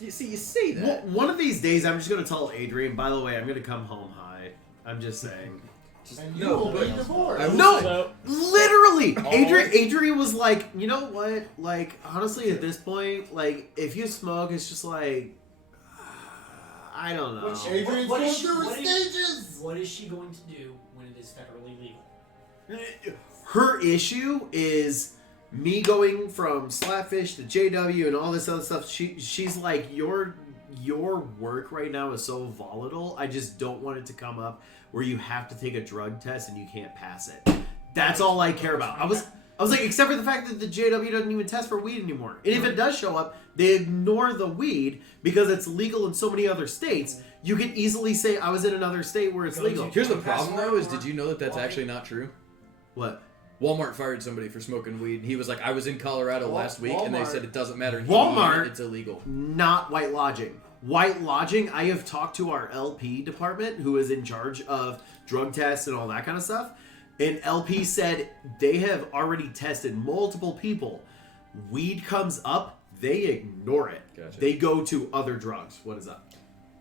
You see, you say that. One of these days, I'm just going to tell Adrian, by the way, I'm going to come home high. I'm just saying. And you No, will but be divorced. I will No! say- So, Literally! All- Adrian was like, you know what? Like, honestly, at this point, like, if you smoke, it's just like, I don't know. Adrian's What going is she- through what his is- stages. What is she going to do when it is federally legal? Her issue is me going from Slapfish to JW and all this other stuff. She's like, your work right now is so volatile. I just don't want it to come up where you have to take a drug test and you can't pass it. That's all I care about. I was like, except for the fact that the JW doesn't even test for weed anymore. And if it does show up, they ignore the weed because it's legal in so many other states. You can easily say I was in another state where it's legal. Here's the problem though: is did you know that that's actually not true? What? Walmart fired somebody for smoking weed. He was like, I was in Colorado last week, and they Walmart. said it doesn't matter. He Walmart- knew it's illegal. Not white lodging. White lodging, I have talked to our LP department who is in charge of drug tests and all that kind of stuff. And LP said they have already tested multiple people. Weed comes up, they ignore it. Gotcha. They go to other drugs. What is up?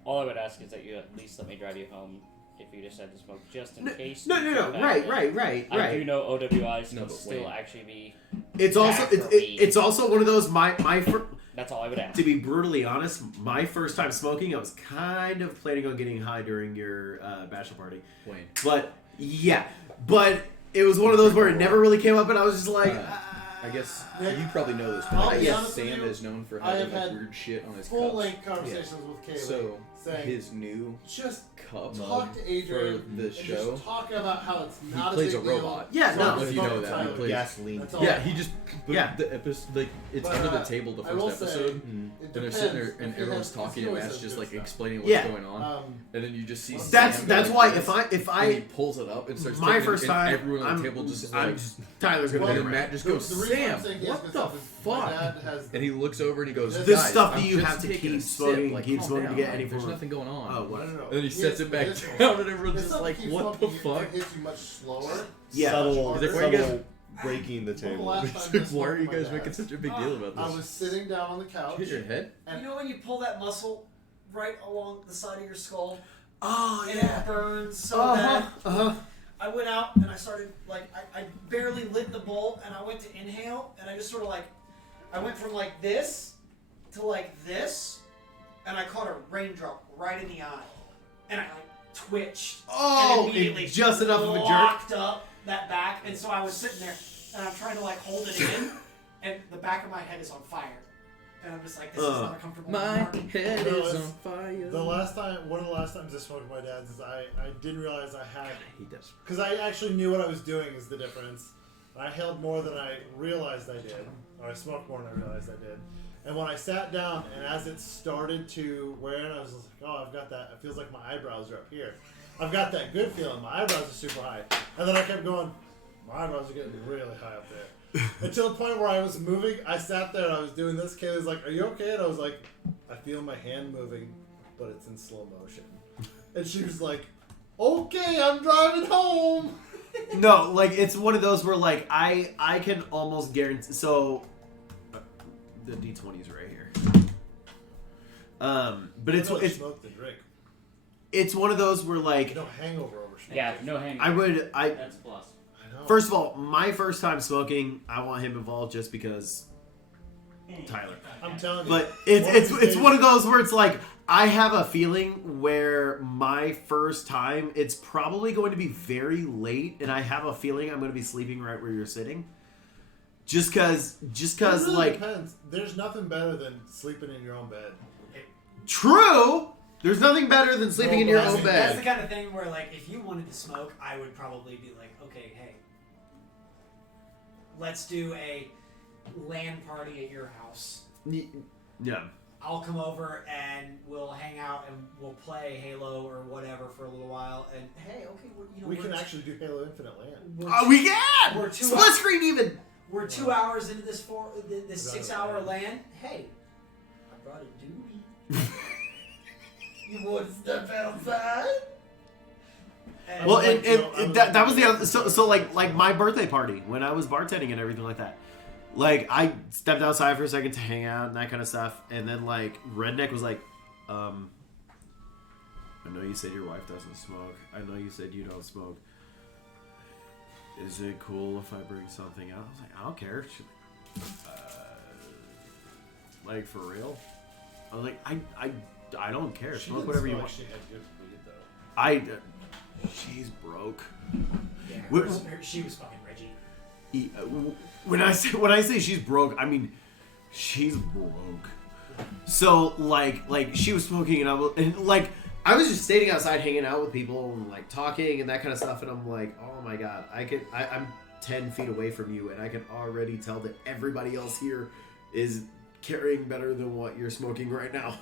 all I would ask is that you at least let me drive you home if you decide to smoke, just in case. No. you feel bad. Right. I do know OWIs No, can but still wait. actually be. It's also Bad for weed. it's also one of those That's all I would ask. to be brutally honest, my first time smoking, I was kind of planning on getting high during your bachelor party. Wayne. But yeah, it was one of those where it never really came up, and I was just like, I guess Nick, you probably know this, but I'll I be guess honest with Sam you, is known for I having have like had weird shit on his Full cups. length conversations with Kaylee. So saying, his new just cup talk mug to Adrian for the and show. just talk about how it's He not plays a a big deal. Yeah, robot. It's I no. don't know if you know fucking that. He Tyler. plays. Gasoline. That's all. Yeah, he just Yeah. the episode like it's But, under the table the I will first say, episode. it And they're depends sitting there, if and he everyone's has- talking, he and always Matt's says just good like stuff. explaining what's Yeah. going on, and then you just see that's Sam that's go why like if this, I and he pulls it up and starts my taking it, first and time, everyone on the I'm- table just I'm like, just Tyler's gonna Well, and be then right. Matt just The- goes, the reason I'm Sam, saying he has what good the stuff is my fuck? dad has And he looks over and he goes, This This "Guys, stuff I'm that you just have to taking keep a smoking sip, and like, keep calm smoking to down, get like, any there's form of- nothing going on." Oh, what? No. And then he He sets has it back medicinal. down, and everyone's The just stuff like, that keeps "What the smoking, fuck?" It hits you much slower. Yeah. Subtle, Is it where you guys- subtle breaking the table. last time I Why are smoked you with guys my making dad, such a big deal about I this? was sitting down on the couch. Hit your head? And You know when you pull that muscle right along the side of your skull Oh and yeah. it burns so Uh-huh. bad? I went out and I started I barely lit the bowl and I went to inhale and I just sort of I went from like this to like this and I caught a raindrop right in the eye and I twitched Oh, and immediately just enough of a jerk. locked up that back and so I was sitting there and I'm trying to hold it in and the back of my head is on fire and I'm just like this is not a comfortable My environment. head No, is it's- on fire. one of the last times I smoked with my dad's is I didn't realize I had, He does. because I actually knew what I was doing is the difference. I held more than I realized I did, or I smoked more than I realized I did. And when I sat down and as it started to wear in, I was just like, oh, I've got that. It feels like my eyebrows are up here. I've got that good feeling. My eyebrows are super high. And then I kept going, my eyebrows are getting really high up there. Until the point where I was moving, I sat there and I was doing this. Kaylee's like, are you okay? And I was like, I feel my hand moving, but it's in slow motion. And she was like, okay, I'm driving home. No, it's one of those where I can almost guarantee. So the D20 is right here. But it's smoke the drink. it's one of those where No hangover over smoke. Yeah, no hang. I That's plus. I know. know. First of all, my first time smoking, I want him involved just because Tyler. I'm telling you. But one of these it's days- one of those where it's like I have a feeling where my first time it's probably going to be very late, and I have a feeling I'm going to be sleeping right where you're sitting. Just cause It really like depends. There's nothing better than sleeping in your own bed. true. There's nothing better than sleeping in your but I own mean, That's the bed. kind of thing where, like, if you wanted to smoke, I would probably be like, okay, hey, let's do a LAN party at your house. Yeah. I'll come over and we'll hang out and we'll play Halo or whatever for a little while. And hey, okay, We can actually do Halo Infinite Land. We can. We're 2 Split hours. screen even. We're 2 hours into this this Is that 6 a hour LAN? LAN. Hey, I brought a doobie. You want to step outside? And Well, like, and that was the other. So like my birthday party when I was bartending and everything like that. Like I stepped outside for a second to hang out and that kind of stuff, and then like Redneck was like, I know you said your wife doesn't smoke. I know you said you don't smoke. Is it cool if I bring something out? I was like, I don't care. She's like for real? I was like, I don't care. She Smoke didn't whatever you smell want. like she had good weed, though. She's broke. yeah, Wh- she was fucking Reggie. When I say she's broke, I mean she's broke. So like she was smoking and I was just standing outside hanging out with people and like talking and that kind of stuff, and I'm like, oh my god, I'm 10 feet away from you and I can already tell that everybody else here is carrying better than what you're smoking right now.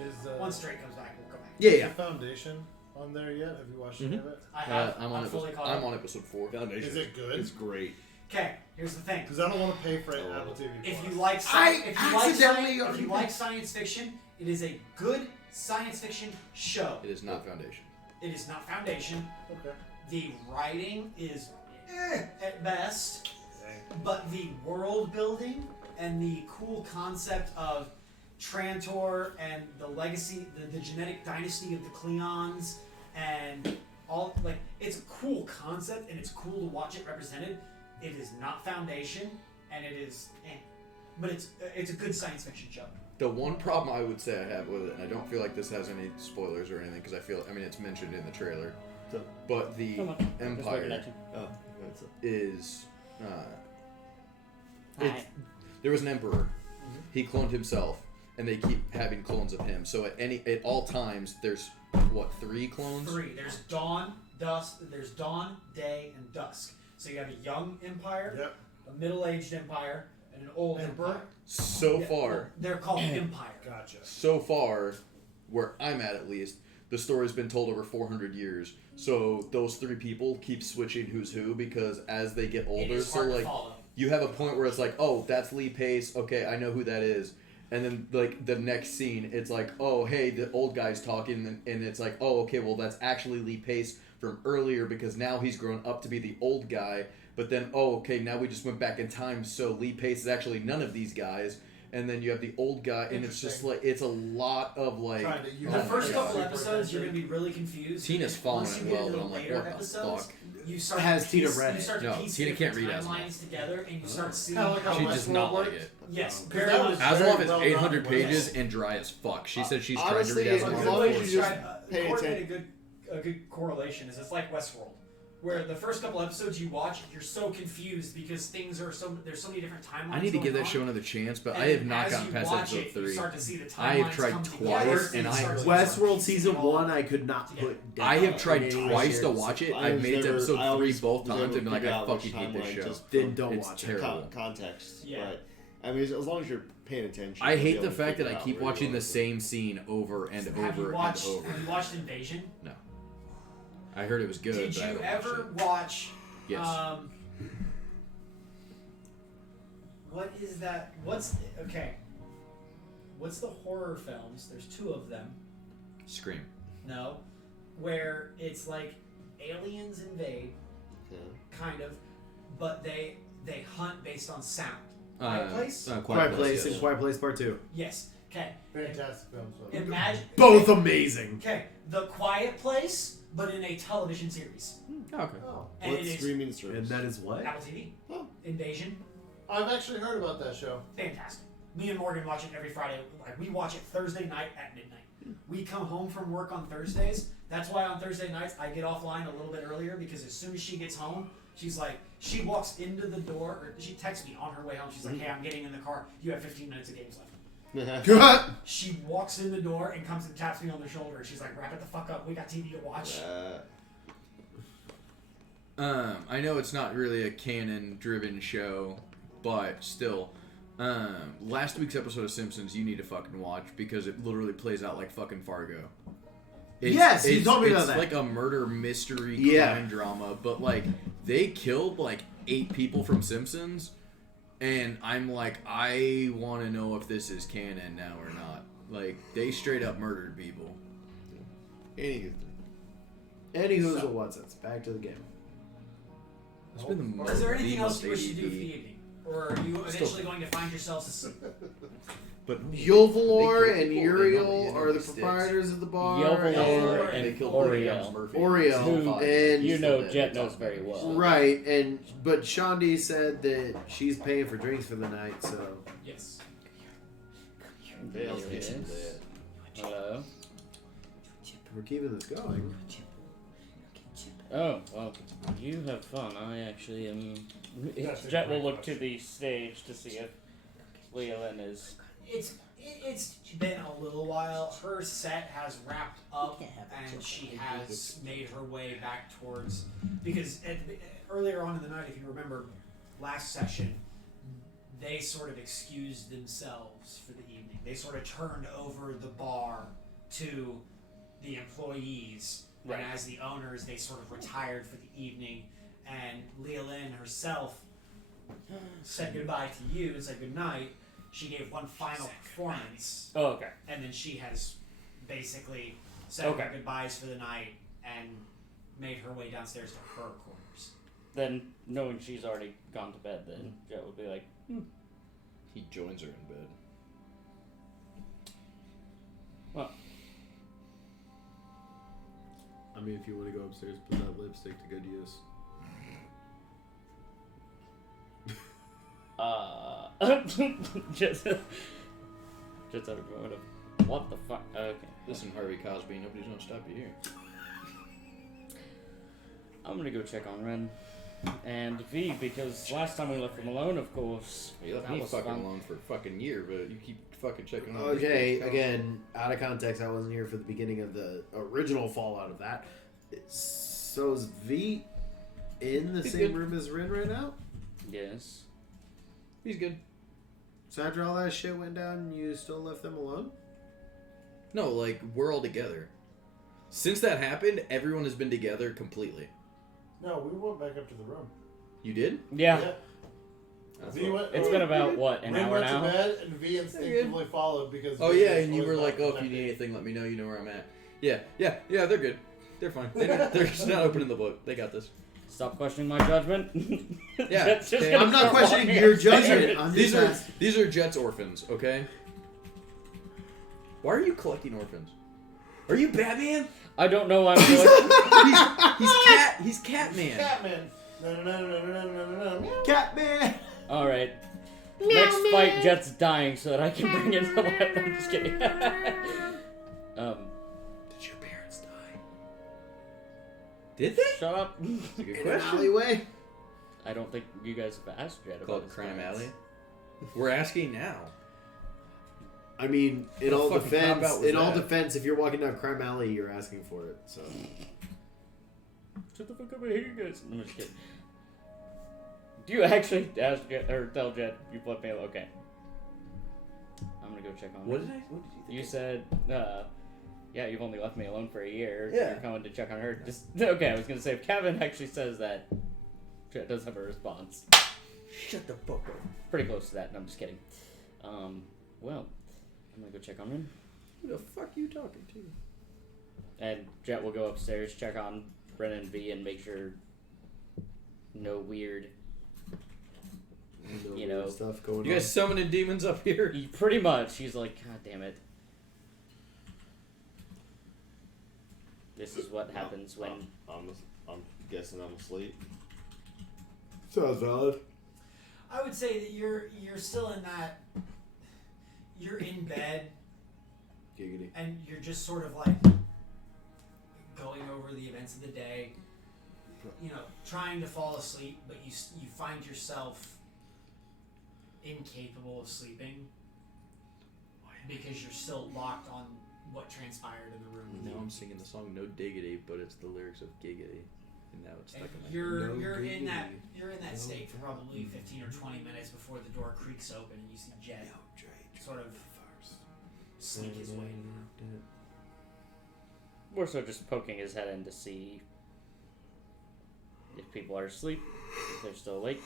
Is Once Drake comes back, we'll come back. Yeah. the Foundation on there yet? Have you watched any of it? I have. I'm on fully caught I'm up. on episode 4. Foundation. Is it good? It's great. Okay, here's the thing. Because I don't want to pay for it Apple TV+. If you like, if you like science fiction, it is a good science fiction show. It is not Foundation. It is not Foundation. Okay. The writing is at best, Dang. but the world building and the cool concept of Trantor and the legacy, the genetic dynasty of the Cleons, and all, like, it's a cool concept and it's cool to watch it represented. It is not Foundation, and it is, but it's a good science fiction show. The one problem I would say I have with it, and I don't feel like this has any spoilers or anything, because I mean, it's mentioned in the trailer, but the Come on. Just looking Empire at you. Oh, that's is, Hi. there was an emperor. He cloned himself, and they keep having clones of him. So at all times, there's what, 3 clones? 3. There's dawn, dusk. There's dawn, day, and dusk. So you have a young empire, Yep. a middle-aged empire, and an old Emperor? empire. So Yeah, far, well, they're called empire. Gotcha. so far, where I'm at least, the story's been told over 400 years. So those 3 people keep switching who's who, because as they get It older, is so hard to like follow. you have a point where it's like, oh, that's Lee Pace. Okay, I know who that is. And then like the next scene, it's like, oh, hey, the old guy's talking, and it's like, oh, okay, well that's actually Lee Pace from earlier, because now he's grown up to be the old guy. But then, oh, okay, now we just went back in time, so Lee Pace is actually none of these guys. And then you have the old guy, and it's just Interesting. like, it's a lot of like. Trying to The unite first the couple super episodes, you're attention. going to be really confused. Tina's And following once it you get well, into but I'm like, later what the episodes, fuck? You start Has to Tina piece, read you it? start to No, piece Tina different can't read as timelines much. together, and you start seeing. Kinda like how She does Westworld not worked. like it. Yes, Because very that much. was Asimov very is well 800 done. pages Yes. and dry as fuck. She said she's trying to honestly, read as Asimov. long Good as way you to just pay coordinate a good correlation is it's like Westworld, where the first couple episodes you watch, you're so confused because things are there's so many different timelines. I need to going give that on. show another chance, but And I have not as gotten you past watch episode it, You 3. start to see the I have timelines tried come twice, together, and you I- start to Westworld piece season it all 1, I could not put down. I have tried in any twice to shares. watch it. I I've was made it to never- episode I 3 always both was times able and been like, to figure I out fucking which hate this timeline show. just Then from don't It's watch terrible. context. Yeah. But I mean, as long as you're paying attention. I you'll be hate able the to fact that figure I out keep where you watching are the with it. same scene over and Have over you watched? and over. Have you watched Invasion? No. I heard it was good, Did but I you haven't ever watched watch? it. Yes. What is that? Okay? What's the horror films? There's 2 of them. Scream. No, where it's like aliens invade, Okay. kind of, but they hunt based on sound. Quiet Place? Quiet Place yes. and Quiet Place Part 2. Yes. Okay. Fantastic films. Imagine. Both amazing. Okay. The Quiet Place, but in a television series. Okay. Oh. And What it is streaming service? And that is what? Apple TV. Oh. Invasion. I've actually heard about that show. Fantastic. Me and Morgan watch it every Friday. Like we watch it Thursday night at midnight. We come home from work on Thursdays. That's why on Thursday nights I get offline a little bit earlier because as soon as she gets home, she's like, she walks into the door, or she texts me on her way home. She's like, hey, I'm getting in the car. You have 15 minutes of games left. She walks in the door and comes and taps me on the shoulder. She's like, wrap it the fuck up. We got TV to watch. I know it's not really a canon-driven show, but still, last week's episode of Simpsons you need to fucking watch because it literally plays out like fucking Fargo. Yes, you told me about that. It's like a murder mystery Yeah. crime drama, but like they killed like 8 people from Simpsons, and I'm like, I want to know if this is canon now or not. Like they straight up murdered people. Anywho's so, what's it? Back to the game. It's been the Is there anything the else you most wish to do for the ADD. evening? Or are you eventually going to find yourselves asleep? But Yulvalor they and killed people, they Uriel normally are the sticks. proprietors of the bar. Yulvalor They and killed Oriel. Murphy. Oriel, Who and you know Jet knows very well. Right, but Shandi said that she's paying for drinks for the night, so Yes. Yes. Hello. we're keeping this going. Oh, well, you have fun. I actually am. That's a Jet will great look to question. the stage to see if Leolyn is. It's been a little while. Her set has wrapped up, and she has made her way back towards because earlier on in the night, if you remember, last session, they sort of excused themselves for the evening. They sort of turned over the bar to the employees, Right. and as the owners, they sort of retired for the evening. And Leolyn herself said goodbye to you and said goodnight. She gave one final performance, Oh, okay. and then she has basically said Okay. her goodbyes for the night and made her way downstairs to her quarters. Then, knowing she's already gone to bed, then Jet would be like, He joins her in bed. well, I mean, if you want to go upstairs, put that lipstick to good use. just out of a moment of, what the fuck? Okay. Listen, Harvey Cosby, nobody's gonna stop you here. I'm gonna go check on Ren and V because last time we left them alone, of course. You left that me was fucking fun. alone for a fucking year, but you keep fucking checking on Okay, this bitch. again, out of context, I wasn't here for the beginning of the original fallout of that. So is V in the He's same good. room as Rin right now? Yes. He's good. So after all that shit went down, you still left them alone? No, like, we're all together. Since that happened, everyone has been together completely. No, we went back up to the room. You did? Yeah. That's V what- went, It's been about, what, an Rin hour went now? to bed, and V instinctively followed because. Oh V yeah, was and you always were like, not oh, if you need connected. anything, let me know. You know where I'm at. Yeah, they're good. They're fine. They're just not opening the book. They got this. Stop questioning my judgment. Yeah, Jet's just okay. gonna I'm not start questioning walking your upstairs. judgment. I'm These just are asking. these are Jet's orphans, okay? Why are you collecting orphans? Are you Batman? I don't know what I'm doing. He's Catman. Catman. No. Catman! Alright. Next fight, Jet's dying so that I can bring in the weapon. I'm just kidding. Did your parents die? Did they? Shut up. That's a good In an question. alleyway? I don't think you guys have asked Jet about Called his Crime parents. Alley. We're asking now. I mean, in What all fucking cop-out defense, was in all that? defense, if you're walking down Crime Alley, you're asking for it. So Shut the fuck up, I hate you guys. I'm just kidding. Do you actually ask Jet, or tell Jet you've left me alone? Okay. I'm gonna go check on What her. did you think? You said, yeah, you've only left me alone for a year. Yeah. You're coming to check on her. Just okay. I was gonna say if Kevin actually says that, Jet does have a response. Shut the fuck up. Pretty close to that. And I'm just kidding. Well, I'm gonna go check on him, Who the fuck you talking to? and Jet will go upstairs, check on Brennan V, and make sure no weird No you weird know, stuff going You guys summoning demons up here? pretty much. He's like, God damn it. This is what happens when. I'm guessing I'm asleep. Sounds valid. I would say that you're still in that. You're in bed Giggity. and you're just sort of like going over the events of the day. You know, trying to fall asleep, but you find yourself incapable of sleeping because you're still locked on what transpired in the room. with Now you. I'm singing the song No Diggity, but it's the lyrics of Giggity. And now it's stuck in my head. You're No in that diggity. state for probably 15 or 20 minutes before the door creaks open and you see Jet sort of sneak his way in the room. More so just poking his head in to see if people are asleep, if they're still awake.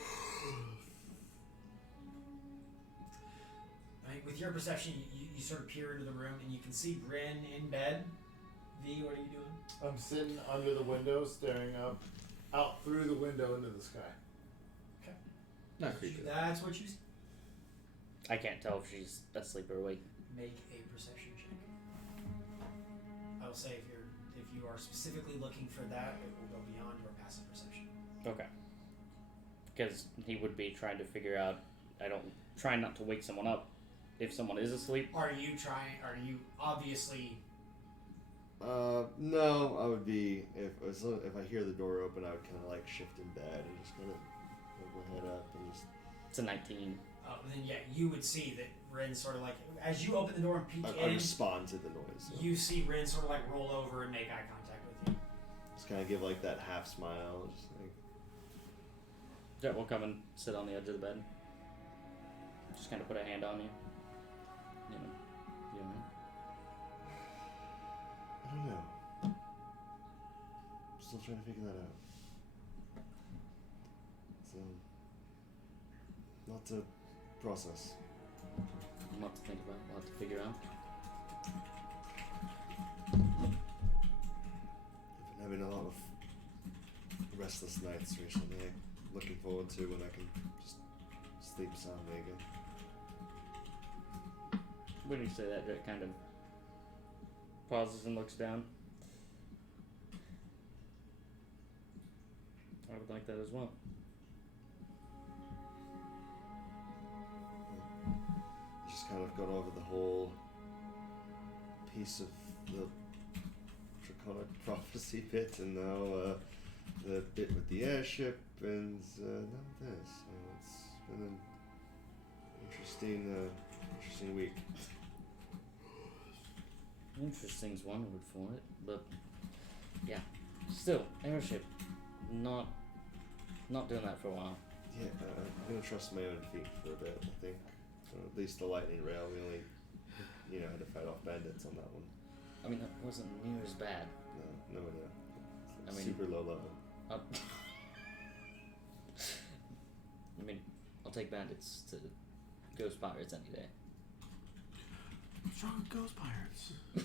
I mean, with your perception, you sort of peer into the room and you can see Bryn in bed. V, what are you doing? I'm sitting under the window, staring up, out through the window into the sky. Not creepy. That's what you see. I can't tell if she's asleep or awake. Make a perception check. I will say if you are specifically looking for that, it will go beyond your passive perception. Okay. Because he would be trying to figure out. Trying not to wake someone up if someone is asleep. Are you obviously? No, I would be if I hear the door open, I would kind of like shift in bed and just kind of hold my head up and just. It's a 19. Then yeah, you would see that Rin sort of like as you open the door and peek I in, respond to the noise. So. you see Rin sort of like roll over and make eye contact with you. Just kind of give like that half smile, just like. Jet will come and sit on the edge of the bed. Just kind of put a hand on you. You know. I don't know. Still trying to figure that out. So, lot to process. A lot to think about, a lot to figure out. I've been having a lot of restless nights recently. I'm looking forward to when I can just sleep soundly again. When you say that, Jet kind of pauses and looks down. I would like that as well. I just kind of got over the whole piece of the Draconic prophecy bit, and now the bit with the airship, and now this. So it's been an interesting week. Interesting's one word for it, but yeah, still airship. Not doing that for a while. Yeah, I'm gonna trust my own feet for a bit. I think, or at least the lightning rail. We only, had to fight off bandits on that one. I mean, that wasn't near as bad. No idea. I mean- Super low level. I mean, I'll take bandits to ghost pirates any day. What's wrong with ghost pirates? No,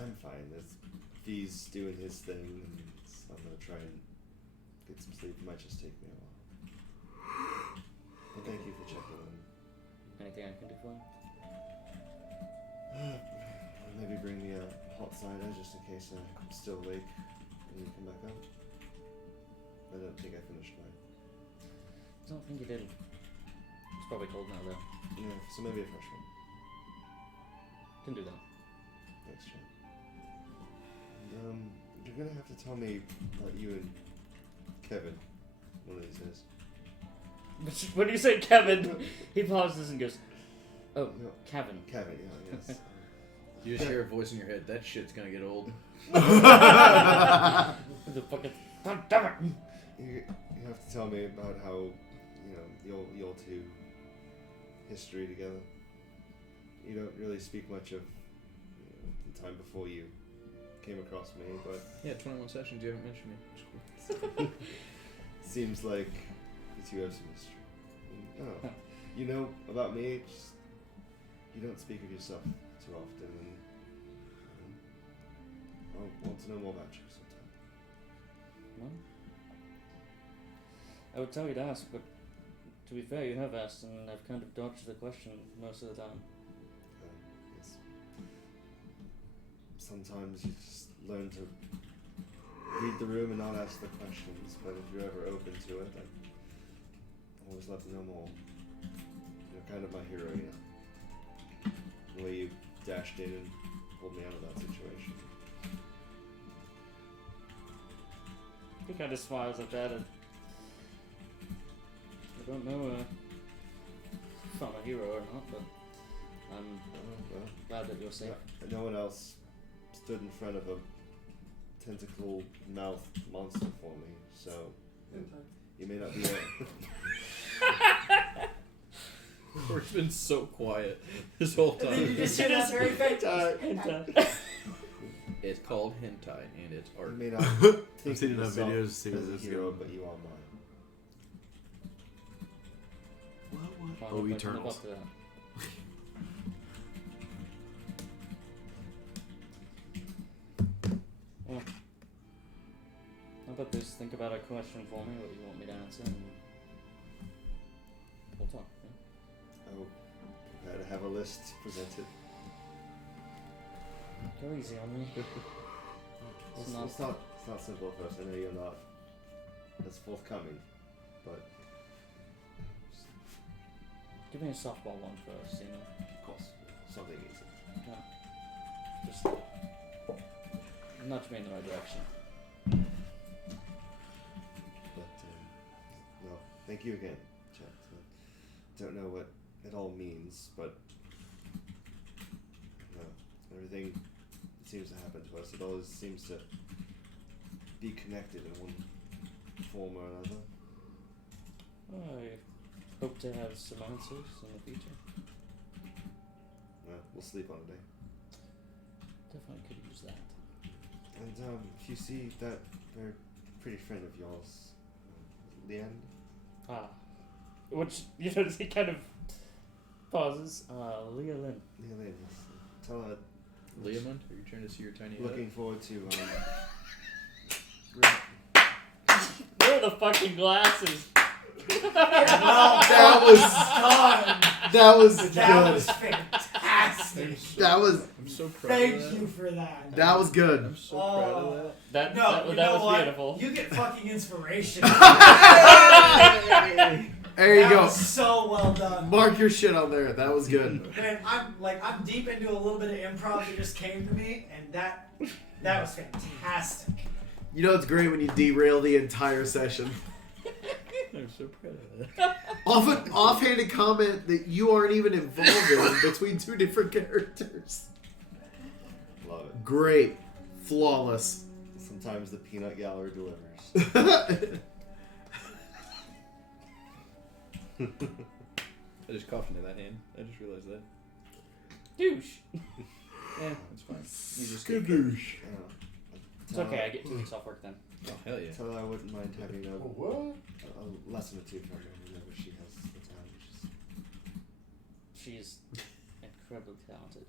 I'm fine. V's doing his thing, and I'm gonna try and get some sleep. It might just take me a while. But thank you for checking in. Anything I can do for you? Maybe bring me a hot cider just in case I'm still awake when you come back up. I don't think I finished mine. Don't think you did. It's probably cold now though. Yeah, so maybe a fresh one. Can do that. Thanks, John. You're gonna have to tell me about you and Kevin one of these days. When you say Kevin, he pauses and goes, "Oh, No, Kevin." Kevin, yeah, yes. You just hear a voice in your head. That shit's gonna get old. The fucking. God damn it! You have to tell me about how, y'all two history together. You don't really speak much of the time before you came across me, but Yeah, 21 sessions. You haven't mentioned me. It's cool. seems like you two have some history. And, you know about me, just you don't speak of yourself too often, and I want to know more about you sometime. Well, I I would tell you to ask, but to be fair, you have asked, and I've kind of dodged the question most of the time. Yes. Sometimes you just learn to read the room and not ask the questions, but if you're ever open to it, then always love to know more. You're kind of my hero, you know. The way you dashed in and pulled me out of that situation. He kind of smiles at that, and I don't know if I'm a hero or not, but I'm Well, glad that you're safe. no one else stood in front of a tentacle mouth monster for me, so you may not be We've been so quiet this whole And then you time. just hear that very faint. It's called hentai, and it's You art. may not I've think seen of enough yourself videos to see as what a this hero, is. but you are mine. I'll Oh, live up Eternals. to that. Well, how about this? Think about a question for me, what you want me to answer, and we'll talk. Yeah? I will prepare to have a list presented. Go easy on me. It's not simple for us. I know you're not as forthcoming, but Give me a softball one first, you know. of course, something easy. Just nudge me in the right direction. But no, thank you again, Chet. Don't know what it all means, but everything that seems to happen to us, it always seems to be connected in one form or another. I hope to have some answers in the future. We'll sleep on it, eh? Definitely could use that. And if you see that very pretty friend of yours, Leanne, Which, you know, he kind of pauses. Leah Lynn. Leanne, yes. Tell her Leomund, are you trying to see your tiny looking forward to Where are the fucking glasses? That was That good. was fantastic. That was I'm so proud Thank of that. you for that. that was good. I'm so proud of that. That No, you that know was what? beautiful. You get fucking inspiration. There you That go. was so well done. Mark your shit on there. That was good. Man, I'm deep into a little bit of improv that just came to me, and that was fantastic. You know it's great when you derail the entire session. I'm so proud of that. Offhanded comment that you aren't even involved in between two different characters. love it. Great. Flawless. Sometimes the peanut gallery delivers. I just coughed into that hand. I just realized that. Douche. Yeah, that's fine. You just Skadoosh. It's okay, I get 2 weeks off work then. Oh, hell yeah. Tell her I wouldn't mind having a lesson or two from her whenever she has the time. She's incredibly talented.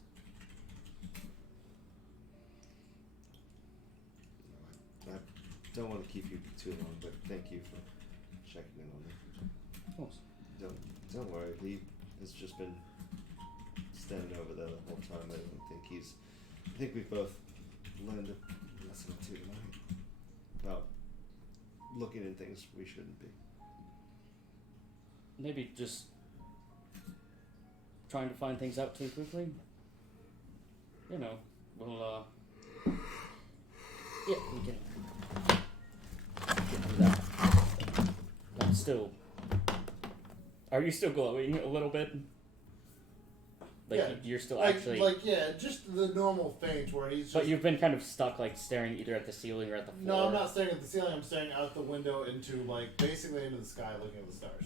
I don't want to keep you too long, but thank you for checking in on me. Of course. Don't worry, he has just been standing over there the whole time. I think we've both learned a lesson or two tonight about looking in things we shouldn't be. Maybe just trying to find things out too quickly. You know, we'll yeah, we can do that. I'm still. Are you still glowing a little bit? Like Yeah. you're still Like, actually. just the normal faint where he's just. But you've been kind of stuck, like staring either at the ceiling or at the floor. No, I'm not staring at the ceiling. I'm staring out the window into, like, basically into the sky, looking at the stars.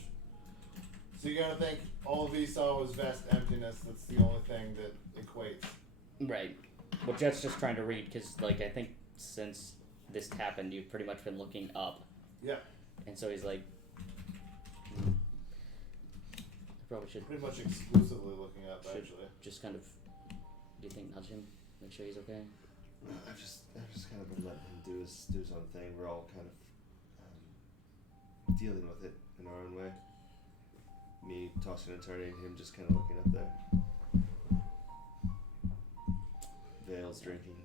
So you gotta think all of Esau was vast emptiness. That's the only thing that equates. Right. Well, Jet's just trying to read because, like, I think since this happened, you've pretty much been looking up. Yeah, And so he's like, I probably should pretty much exclusively looking up, Should- actually. just kind of, do you think, nudge him? Make sure he's okay? I've just kind of been letting him do his own thing. We're all kind of dealing with it in our own way. Me tossing and turning, him just kind of looking up there. Vale's drinking.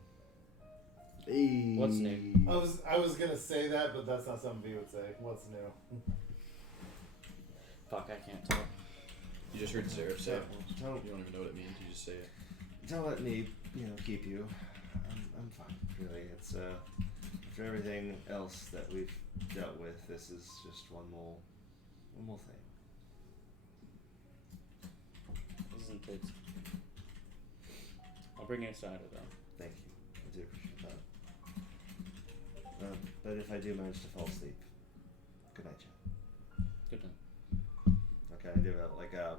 Hey. What's new? I was gonna say that, but that's not something V would say. What's new? Fuck, I can't talk. You just heard Sarah say it. Don't You don't even know what it means. You just say it. don't let me, keep you. I'm fine. Really, it's after everything else that we've dealt with, this is just one more thing. Isn't it? I'll bring you inside of them. Thank you. I do appreciate that. But if I do manage to fall asleep, good night, Jen. Good night. Okay, I do it like I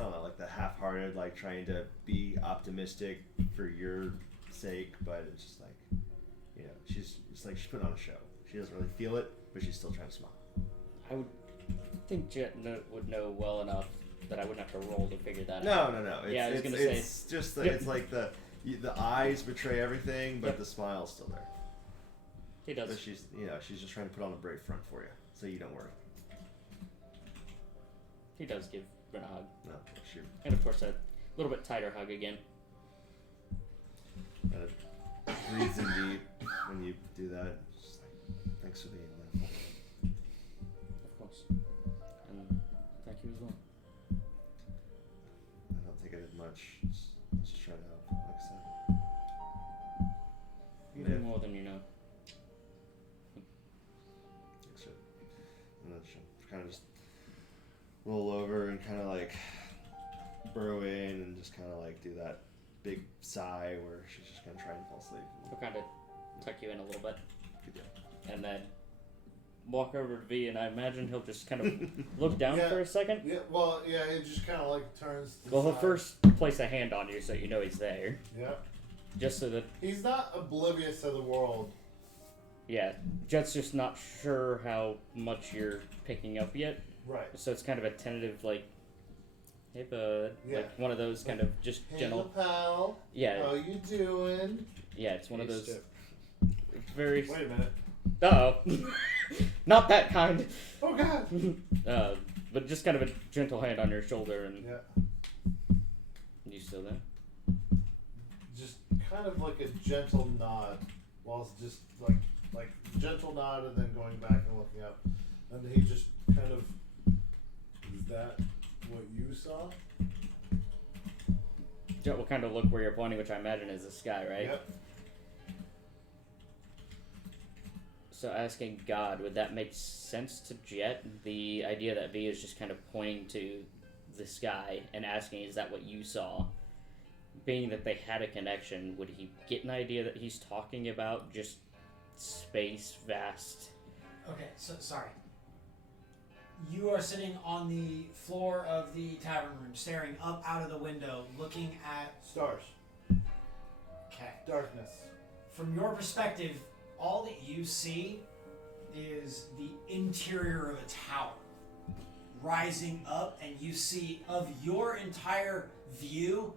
don't know, like the half-hearted, like trying to be optimistic for your sake, but it's just like, she's putting on a show. She doesn't really feel it, but she's still trying to smile. I would think Jet would know well enough that I wouldn't have to roll to figure that No, out. no. It's, Yeah, I was it's, gonna it's say. just the, Yep. it's like the eyes betray everything, but Yep. the smile's still there. He does. But she's just trying to put on a brave front for you, so you don't worry. He does give Ryn a hug. No, she And of course, a little bit tighter hug again. kind of breathes in deep when you do that. Just like, thanks for being there. Of course. And thank you as well. I don't think I did much. I was just trying to help, like I said. You Yeah. do more than you know. Thanks for, and then she'll kind of just roll over and kind of like burrow in and just kind of like do that big sigh where she's just kind of trying to fall asleep. He'll kind of tuck you in a little bit. Good deal. And then walk over to V, and I imagine he'll just kind of look down Yeah. for a second. Yeah, well, yeah, it just kind of like turns. To Well, he'll side. first place a hand on you so you know he's there. Yeah. Just so that, He's not oblivious to the world. yeah, Jet's just not sure how much you're picking up yet. Right. So it's kind of a tentative, like, hey, bud. Yeah. Like one of those kind of just Hey, gentle. pal. Yeah, How you doing? yeah, it's one of Hey, those Step. Wait very. a minute. Uh-oh. Not that kind. Oh God. But just kind of a gentle hand on your shoulder, and Yeah. you still there? Just kind of like a gentle nod, whilst just like gentle nod, and then going back and looking up, and he just kind of. Is that what you saw? Jet will kind of look where you're pointing, which I imagine is the sky, right? Yep. So asking God, would that make sense to Jet? The idea that V is just kind of pointing to the sky and asking, is that what you saw? Being that they had a connection, would he get an idea that he's talking about just space, vast? Okay, so sorry. You are sitting on the floor of the tavern room, staring up out of the window, looking at. Stars. Okay. Darkness. From your perspective, all that you see is the interior of a tower rising up, and you see of your entire view,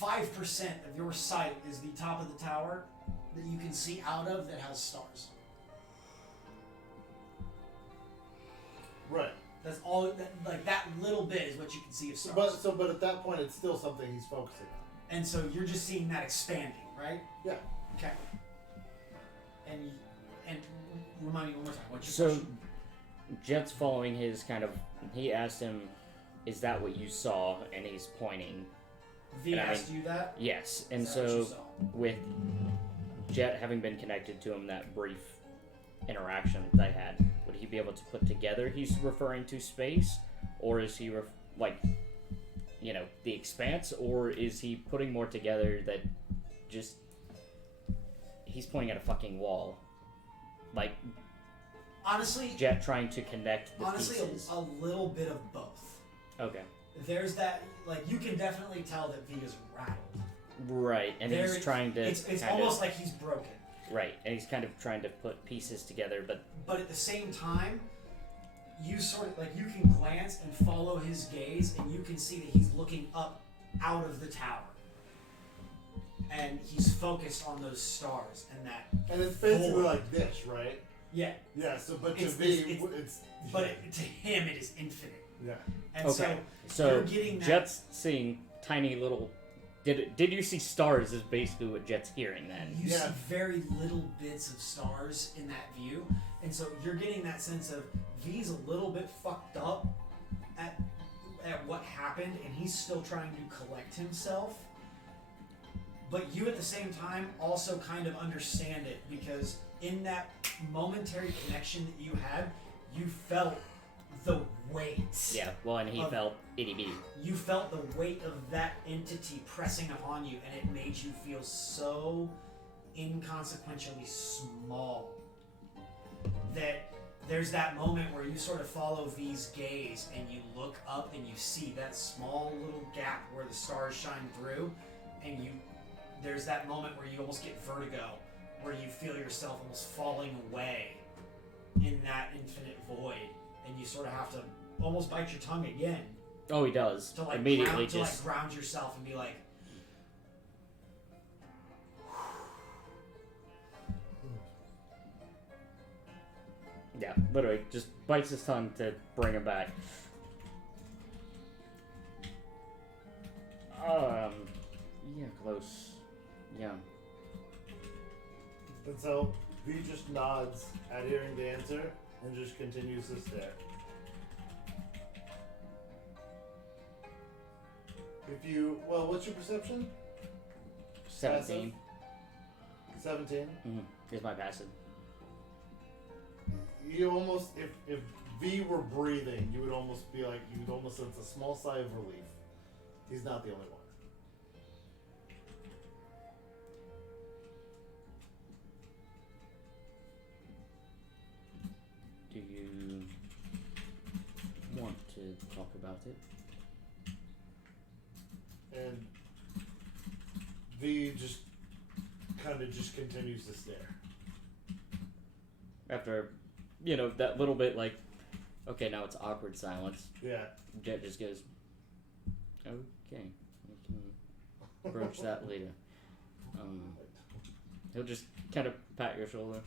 5% of your sight is the top of the tower that you can see out of that has stars. Right. That's all. That little bit is what you can see of stars. But at that point, it's still something he's focusing on. And so you're just seeing that expanding, right? Yeah. Okay. And remind me one more time. What's your So question? Jet's following his kind of. He asked him, "Is that what you saw?" And he's pointing. V and I asked you that. Yes, and Is that what you so saw? with Jet having been connected to him, that brief interaction that I had, would he be able to put together he's referring to space, or is he the expanse, or is he putting more together that just he's pointing at a fucking wall, like Honestly, Jet trying to connect the honestly, pieces? a little bit of both. Okay, There's that, you can definitely tell that V is rattled. right, and There he's is- trying to It's kind almost of, like he's broken. right, and he's kind of trying to put pieces together, but But at the same time, you sort of you can glance and follow his gaze, and you can see that he's looking up out of the tower, and he's focused on those stars and that. And it's basically Void. like this, right? Yeah. Yeah. So, but to It's- V, it's- it's But to him, it is infinite. yeah. And Okay. so So you're getting that. Jet's seeing tiny little. Did you see stars? Is basically what Jet's hearing then. You Yeah. see very little bits of stars in that view, and so you're getting that sense of V's a little bit fucked up at what happened, and he's still trying to collect himself. But you, at the same time, also kind of understand it because in that momentary connection that you had, you felt the weight. Yeah. Well, and he Of- felt itty bitty. You felt the weight of that entity pressing upon you, and it made you feel so inconsequentially small that there's that moment where you sort of follow V's gaze and you look up and you see that small little gap where the stars shine through, and there's that moment where you almost get vertigo, where you feel yourself almost falling away in that infinite void, and you sort of have to almost bite your tongue again Oh, he does. to like Immediately ground, just. to like ground yourself and be like, Yeah, literally just bites his tongue to bring him back. Yeah, close. Yeah. And so V just nods at hearing the answer and just continues to stare. What's your perception? 17. 17. Here's my passive. You almost, if V were breathing, you would almost be like, you would almost sense a small sigh of relief. He's not the only one. Do you want to talk about it? And V just kind of just continues to stare. After, that little bit like, okay, now it's awkward silence. Yeah. Jet just goes, okay, we can broach that later. He'll just kind of pat your shoulder.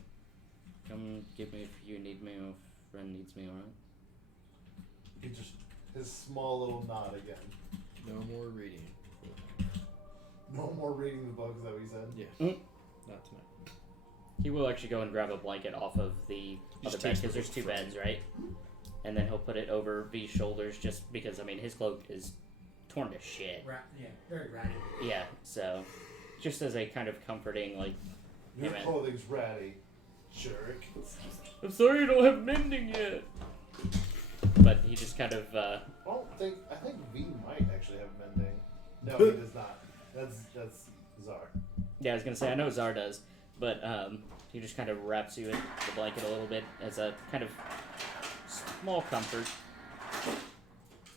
Come get me if you need me or if a friend needs me, alright? He just, his small little nod again. No more reading. No more reading the books, is that what he said? Yeah. Not tonight. He will actually go and grab a blanket off of the Just other bed takes because the there's two book from beds, right? And then he'll put it over V's shoulders just because, his cloak is torn to shit. yeah, very ratty. Yeah, so just as a kind of comforting, like, Your Hey, man. clothing's ratty, jerk. I'm sorry you don't have mending yet. But he just kind of, I think V might actually have mending. No, he does not. That's Czar. yeah, I was gonna say, I know Zar does, but he just kind of wraps you in the blanket a little bit as a kind of small comfort.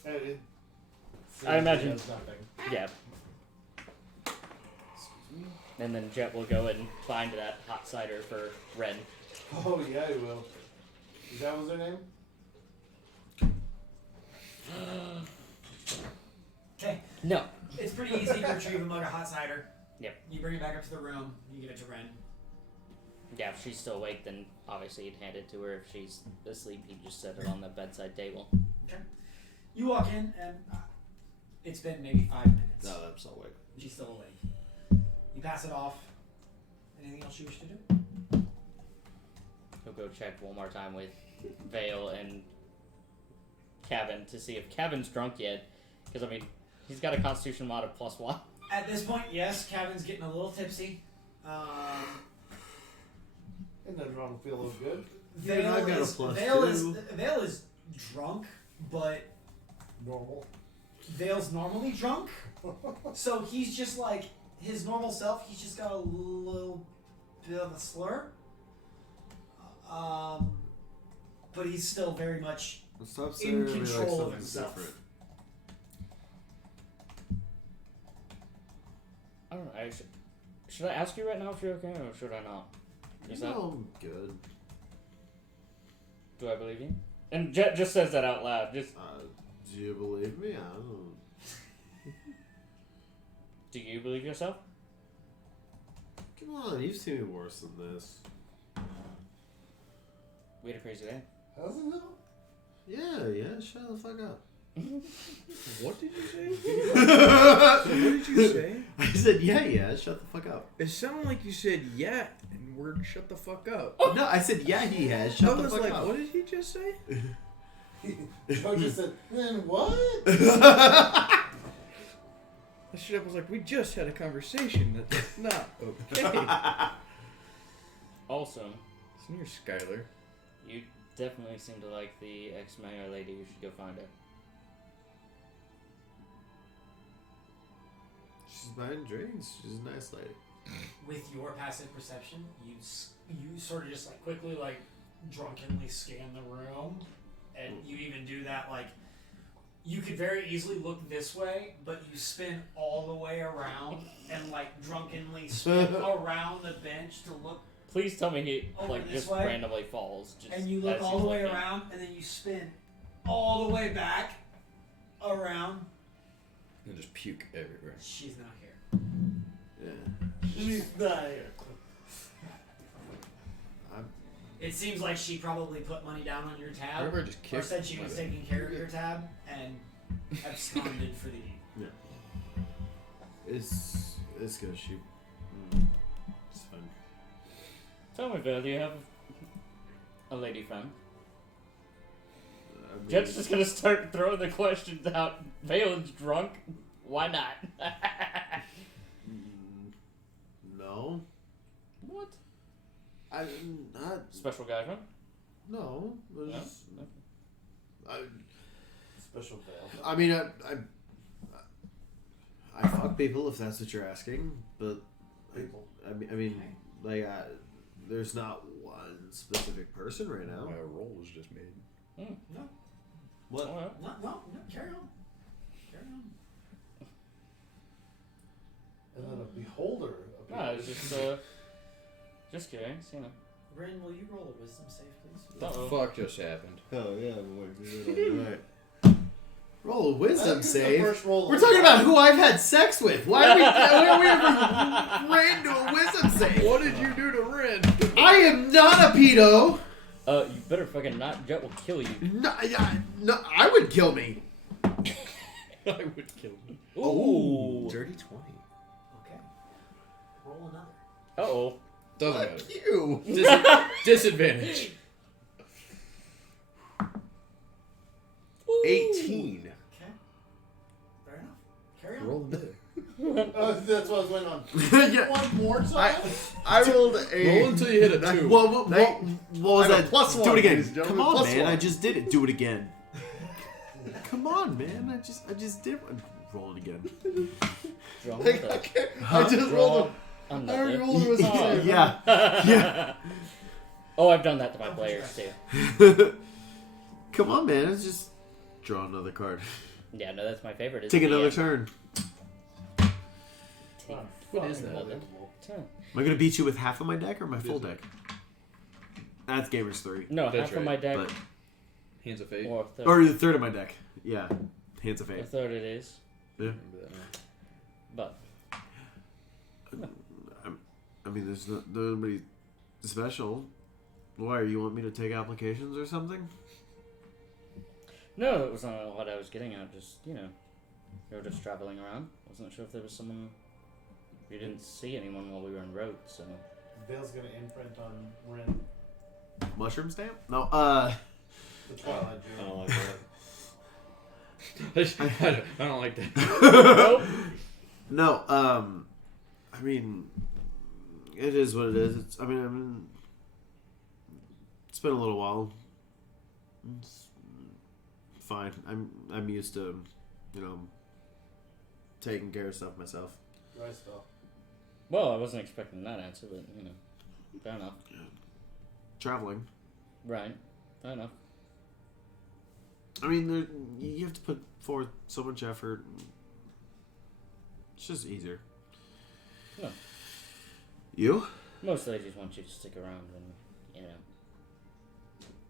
I imagine- Does nothing. Yeah. And then Jet will go and find that hot cider for Ren. Oh yeah, he will. Is that what's her name? Okay, No. it's pretty easy to retrieve a mug of hot cider. Yep. You bring it back up to the room. You give it to Ren. Yeah, if she's still awake, then obviously he'd hand it to her. If she's asleep, he'd just set it on the bedside table. Okay. You walk in, and it's been maybe 5 minutes. No, that's not awake. She's still awake. You pass it off. Anything else you wish to do? He'll go check one more time with Vale and Kevin to see if Kevin's drunk yet. Because, he's got a constitution mod of +1. At this point, yes, Kevin's getting a little tipsy. Ain't nothing wrong with feel a little good. Vale I've got a is, +2. Vale is drunk, but Normal. Vale's normally drunk. So he's just like his normal self. He's just got a little bit of a slur. But he's still very much Stop in staring at me like control of something's himself. different. I don't know. Should I ask you right now if you're okay, or should I not? Is that, No, I'm good. do I believe you? And Jet just says that out loud. Just, Do you believe me? I don't. do you believe yourself? Come on, you've seen me worse than this. We had a crazy day. Hasn't it? Yeah, shut the fuck up. What did you say? What did you say? I said, yeah, shut the fuck up. It sounded like you said yeah, and word shut the fuck up. No, I said, yeah, he has. Shut the I was fuck like, up. what did he just say? Joe just said, then what? I straight up was like, we just had a conversation. That's not okay. Also, It's near Skylar. you definitely seem to like the ex-mayor lady. You should go find her. She's buying drinks. She's a nice lady. With your passive perception, you sort of just like quickly like drunkenly scan the room, and you even do that like you could very easily look this way, but you spin all the way around and like drunkenly spin around the bench to look, Please tell me he Over like this just way? randomly falls. Just and you look as all he's the way looking. around, and then you spin all the way back around. And just puke everywhere. She's not here. Yeah. She's not here. It seems like she probably put money down on your I tab, remember I just or kicked. said she was my- taking care of your tab and absconded for the evening. It's good. It's fun. Tell me, Bill, do you have a lady friend? I mean, Jet's just gonna start throwing the questions out. Valen's drunk. Why not? No. What? I not. Special guy friend? No. No? There's- I, Special veil. I mean, I fuck people if that's what you're asking, but People. I mean, like, there's not one specific person right now. My roll was just made. No, What? Alright. no, carry on. Carry on. And then a beholder No, appears. it's just curious, you know. Bryn, will you roll a wisdom save, please? What the fuck just happened? Oh yeah, I'm waiting for it all night. Roll a wisdom That's save. The first roll We're of talking the about night. who I've had sex with. Why are we ever ran to a wisdom save? What did you do to Ren? I am not a pedo. You better fucking not. Jet will kill you. No, I would kill me. I would kill him. Ooh. Dirty 20. Okay. Roll another. Uh-oh. Doesn't Fuck matter. you. Disadvantage. 18. Okay. Fair enough. Carry on. Roll another. That's what I was waiting on. Yeah. One more time? I rolled a. Roll until you hit a 2. What was I have a that? plus Do one, it again. ladies and gentlemen, Come on, plus man. one. I just did it. Do it again. Come on, man. I just did one. Roll it again. Draw I another. can't. I just rolled a. I already rolled it was high. Yeah. Oh, I've done that to my players too. Come on, man. Let's just draw another card. Yeah, no, that's my favorite. is Take the, another turn. Take What is that? another turn. Am I gonna beat you with half of my deck or my full deck? That's Gamers 3. No, That's half of right, my deck, But Hands of Fate. or a third. or the third of my deck. Yeah. Hands of A Fate. third it is, Remember that now. but I mean, there's nobody special. Why? You want me to take applications or something? no, it was not what I was getting at. Just we were just traveling around. Wasn't sure if there was someone. We didn't see anyone while we were en route, so. Vale's gonna imprint on Rin. Mushroom stamp? No. The Twilight I Jewel. don't like that. I don't like that. No. I mean, it is what it is. I mean, it's been a little while. It's fine. I'm used to, taking care of stuff myself. Dry spell. Well, I wasn't expecting that answer, but fair enough. Traveling. Right, fair enough. I mean, you have to put forth so much effort. It's just easier. No. You? Most ladies want you to stick around,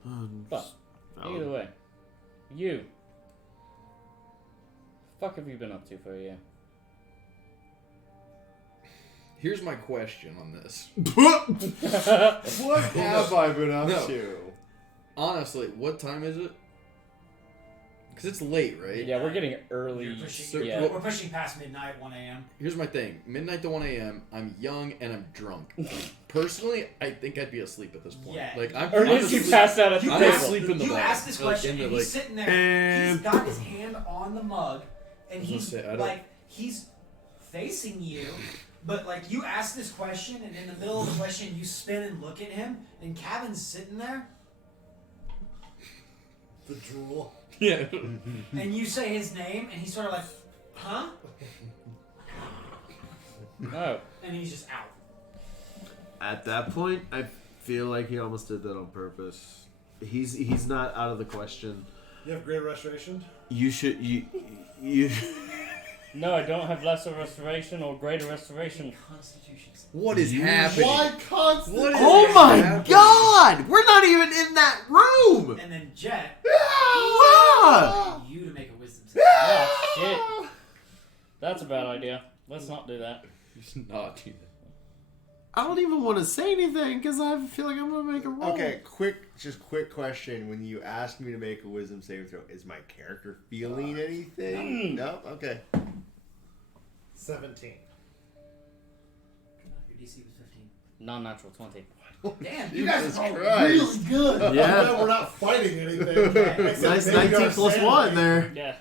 and But either way, you. Fuck have you been up to for a year? Here's my question on this. What have I been up No. to? honestly, what time is it? Because it's late, right? Yeah, we're getting early. We're pushing, Yeah. we're pushing past midnight, 1 a.m. Here's my thing. Midnight to 1 a.m., I'm young and I'm drunk. Personally, I think I'd be asleep at this point. Yeah. Like, I'm Or did you asleep. pass out at the I'm table? asleep in the You bar. asked this question, Like, and he's sitting there. And- He's got his hand on the mug, and I was he's gonna say, I don't- like, he's facing you. But like, you ask this question, and in the middle of the question, you spin and look at him, and Kevin's sitting there, The drool. Yeah. and you say his name, and he's sort of like, huh? Oh. And he's just out. At that point, I feel like he almost did that on purpose. He's not out of the question. You have great restoration? You should you. No, I don't have lesser restoration or greater restoration. Constitution. What is You- happening? Why constant? What is Oh my happening? God! We're not even in that room. And then Jet, Ah! you to make a wisdom save. Oh, shit. That's a bad idea. Let's not do that. Just not do that. I don't even want to say anything because I feel like I'm gonna make a roll. Okay, quick question. When you asked me to make a wisdom saving throw, is my character feeling anything? No? Okay. 17. Your DC was 15. Non-natural 20. Damn, you Jesus guys are all Christ. really good. Yeah. I'm glad we're not fighting anything. Except Nice maybe 19 our plus sanity. 1 there. Yeah.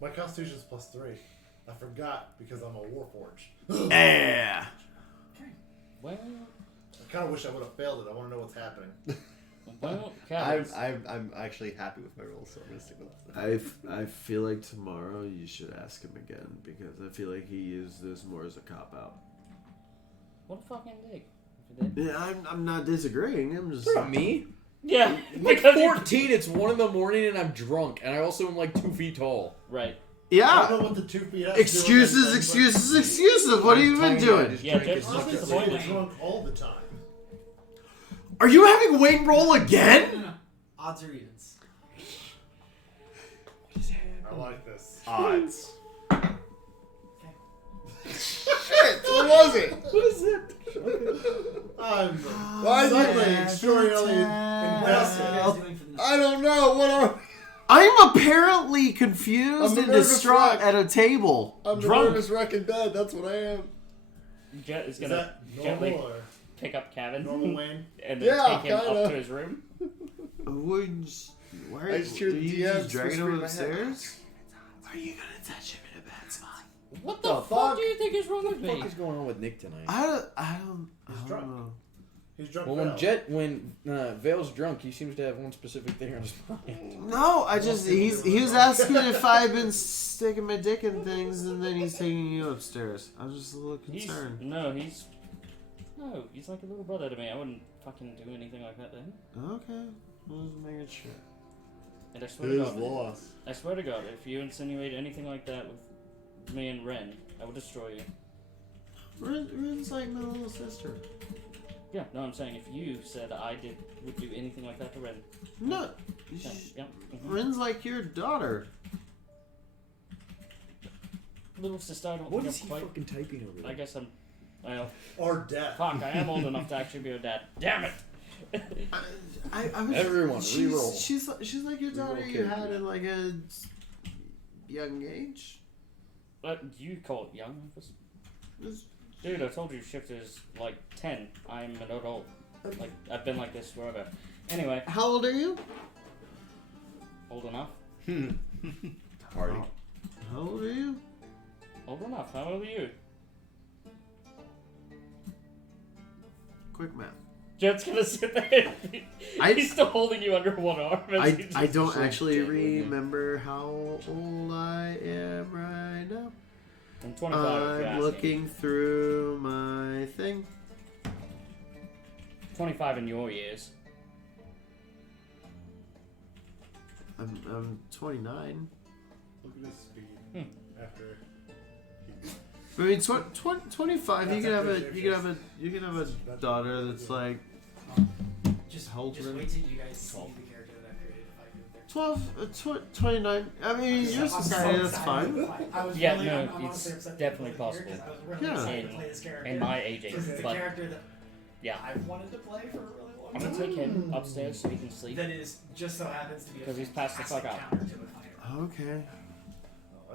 My constitution's plus 3. I forgot because I'm a warforged. Yeah. Well, I kind of wish I would have failed it. I want to know what's happening. Cabins. I'm actually happy with my roll, so I'm gonna stick with that. I feel like tomorrow you should ask him again because I feel like he used this more as a cop out. What a fucking dick. If you did. Yeah, I'm not disagreeing. I'm just For me? Yeah, I'm like because you- 14, it's 1 in the morning and I'm drunk. And I also am like 2 feet tall. Right. I yeah. don't know what the 2 feet up Excuses, excuses, excuses. What have you been doing? Yeah, Drink Jeff's is just I've been disappointed. staying drunk all the time. Are you having Wayne roll No, again? no, no. Odds or evens. I like this. Odds. Okay. Shit! What was it? What is it? I'm Why is suddenly it? extraordinarily What else are invested. you guys doing for the night? I don't know. What are? I'm apparently confused I'm a and nervous distraught wreck. at a table. I'm the drunk. nervous wreck in bed. That's what I am. Jet is Is gonna that gently normal or pick up Kevin normal Wayne? and then Yeah, take him kinda. up to his room. Why I just hear are the you DMs just dragging him whispering in my upstairs? Are you gonna touch him in a bad spot? What the the fuck fuck? do you think is wrong with What the me? fuck is going on with Nick tonight? I don't drunk. know. He's drunk. Well, when Vale's drunk, he seems to have one specific thing on his mind. No, I just he was asking if I've been sticking my dick in things, and then he's taking you upstairs. I was just a little He's concerned. he's like a little brother to me. I wouldn't fucking do anything like that to him. Okay, I was making sure. And I swear It to is God, lost. I swear to God, if you insinuate anything like that with me and Ren, I will destroy you. Rin's like my little sister. Yeah, no, I'm saying if you said would do anything like that to Ren. No, Yeah, yeah. Rin's like your daughter. Little sister, I don't What think is I'm he quite. fucking typing over there? I guess I'm. Well, Or death. fuck, I am old enough to actually be a dad. Damn it! I was, Everyone, reroll. She's like your daughter Reroll you had character. at like a young age. But you call it young? Dude, I told you shift is like 10. I'm an adult. Like, I've been like this forever. Anyway, How old are you? old enough? Party. How old are you? Old enough. How old are you? Quick math. Jet's gonna sit there. He's still holding you under one arm. as he's I just don't like, actually "Get with me." remember how old I am right now. I'm 25 if you're I'm asking. looking through my thing. 25 in your years. I'm 29. Look at his speed. After. I mean, 25. You can have a daughter that's like Just How just old wait till you guys see the character that I created if I go there. 29. I mean, your I'm society, so that's fine. excited. I was Yeah, really, no, I'm it's honestly upset that definitely you played it here, possible. 'cause I was really Yeah. excited to play this character. In my age, Because it's a but character that yeah. I wanted to play for a really long I'm gonna take him upstairs so he can sleep. That is just so happens to be a 'Cause he's passed the fuck fantastic out. counter to a fighter. Okay.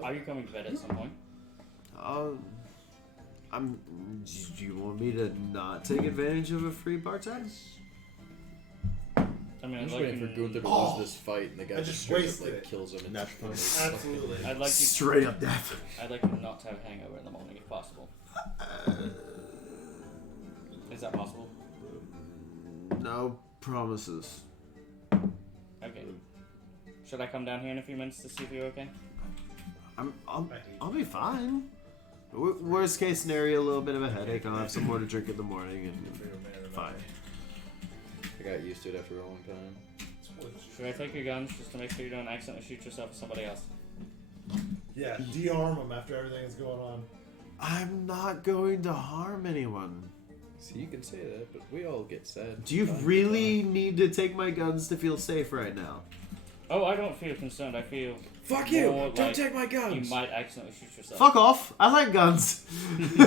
Are you coming to bed at some point? Do you want me to not take advantage of a free bar time? I mean, I'm I'd just like waiting for you. Gunther to lose this fight, and the guy I just just straight up wasted like it. kills him. And Natural Absolutely. I'd like you. Straight up death. I'd like you not to have a hangover in the morning if possible. Is that possible? No promises. Okay. Should I come down here in a few minutes to see if you're okay? I'll be fine. Worst case scenario, a little bit of a headache. I'll have some more to drink in the morning and fine. I got used to it after a long time. Should I take your guns just to make sure you don't accidentally shoot yourself or somebody else? Yeah, de-arm them after everything is going on. I'm not going to harm anyone. See, you can say that, but we all get sad. Do you really need to take my guns to feel safe right now? Oh, I don't feel concerned. I feel Fuck you! more Don't like take my you guns! might accidentally shoot yourself. Fuck off! I like guns. I'm a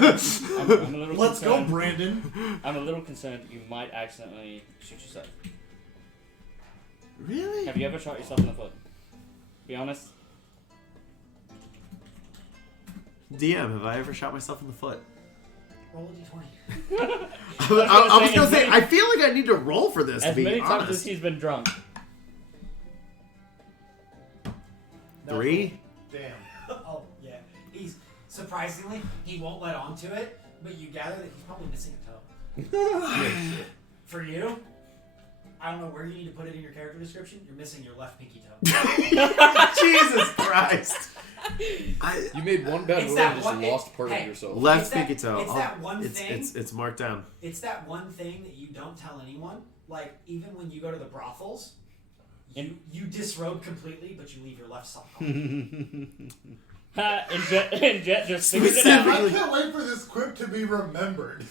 little Let's go, concerned. Brandon. I'm a little concerned you might accidentally shoot yourself. Really? Have you ever shot yourself in the foot? Be honest. DM, have I ever shot myself in the foot? Roll a d20. I was gonna say, I feel like I need to roll for this, to As be many times as honest. he's been drunk. 3? Damn. Oh, yeah. He's surprisingly, he won't let on to it, but you gather that he's probably missing a toe. For you, I don't know where you need to put it in your character description. You're missing your left pinky toe. Jesus Christ! You made one bad It's move that and just one- lost part hey, of yourself. Left It's that- pinky toe. it's that one it's, thing. It's marked down. It's that one thing that you don't tell anyone. Like, even when you go to the brothels, you disrobe completely, but you leave your left sock on. And Jet just figured it out. I can't wait for this quip to be remembered.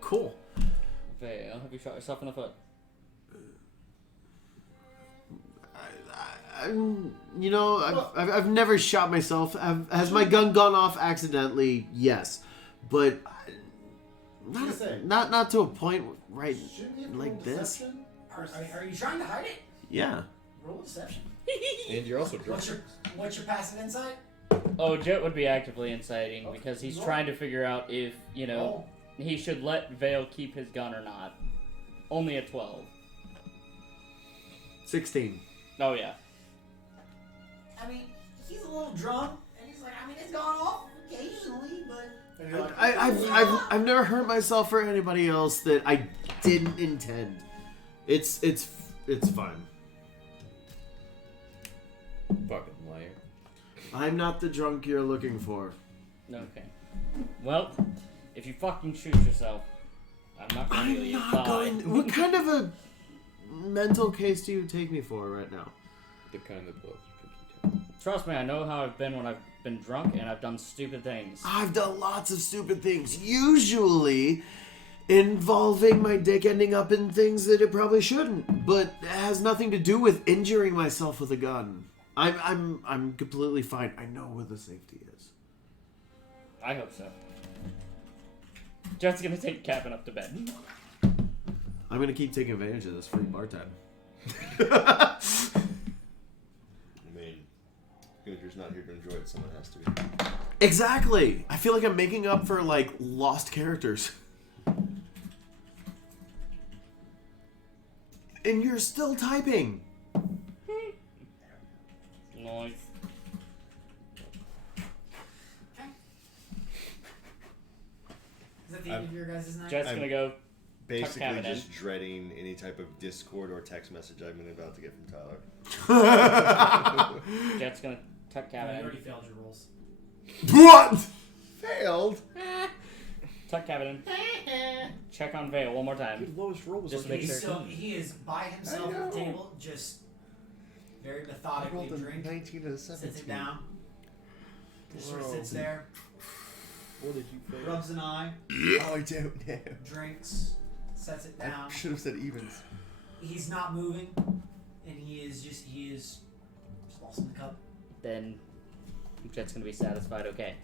Cool. Vale, have you shot yourself in the foot? You know, I've never shot myself. Has my gun gone off accidentally? Yes, but not to a point right Shouldn't you like roll this. deception? Are you trying to hide it? Yeah. Roll deception. And you're also drunk. What's your passive insight? Oh, Jet would be actively inciting Okay, because he's roll. trying to figure out if, you know, he should let Vale keep his gun or not. Only a 12. 16. Oh, yeah. I mean, he's a little drunk, and he's like, I mean, it's gone off occasionally, but And you're like, I've never hurt myself or anybody else that I didn't intend. It's fine. Fucking liar. I'm not the drunk you're looking for. Okay. Well, if you fucking shoot yourself, I'm not going to I'm you. not going. What kind of a mental case do you take me for right now? The kind that blows your pinky toe. Trust me, I know how I've been when I've been drunk and I've done stupid things. I've done lots of stupid things, usually involving my dick ending up in things that it probably shouldn't, but it has nothing to do with injuring myself with a gun. I'm completely fine. I know where the safety is. I hope so. Jet's gonna take Captain up to bed. I'm gonna keep taking advantage of this free bar time. I mean, Gunter's not here to enjoy it. Someone has to be. Exactly. I feel like I'm making up for like lost characters. And you're still typing. Nice. is that the end of your guys' night? Jet's I'm- gonna go. Basically, Cabin in. just dreading any type of Discord or text message I'm about to get from Tyler. Jet's gonna tuck No, Cabin you in. already failed your rolls. What? Failed. Tuck Cabin in. Check on Vale one more time. Your lowest roll was Just like make He's sure. he is by himself at the table, just very I methodically rolled a drink, 19 and a sits 17. it down, just sort of sits Whoa. there, What did you fail? rubs an eye, Oh, I don't know. drinks, sets it down. I should have said evens. He's not moving, and he is just lost in the cup. Then Jet's gonna be satisfied. Okay,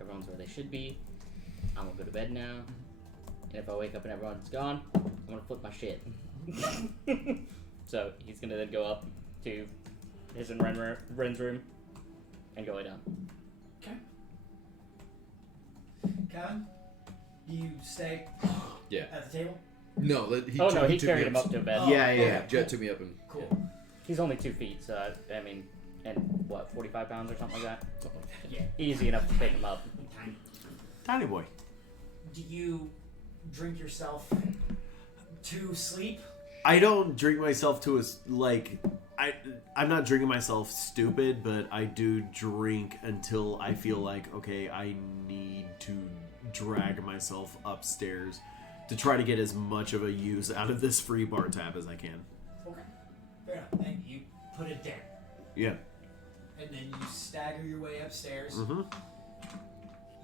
everyone's where they should be. I'm gonna go to bed now. And if I wake up and everyone's gone, I'm gonna flip my shit. So he's gonna then go up to his and Ren's room and go lay down. Okay. Kevin, you stay Yeah. at the table? No, He took me carried him up to bed. Oh, Yeah. okay, Jet cool. took me up and Cool. yeah, He's only 2 feet, so I mean, and what, 45 pounds or something like that? something like that. Yeah. Easy enough to pick him up. Tiny. Tiny boy. Do you drink yourself to sleep? I don't drink myself to I'm not drinking myself stupid, but I do drink until I feel like, okay, I need to drag myself upstairs to try to get as much of a use out of this free bar tab as I can. Okay. Fair enough. And you put it down. Yeah. And then you stagger your way upstairs. Mm-hmm.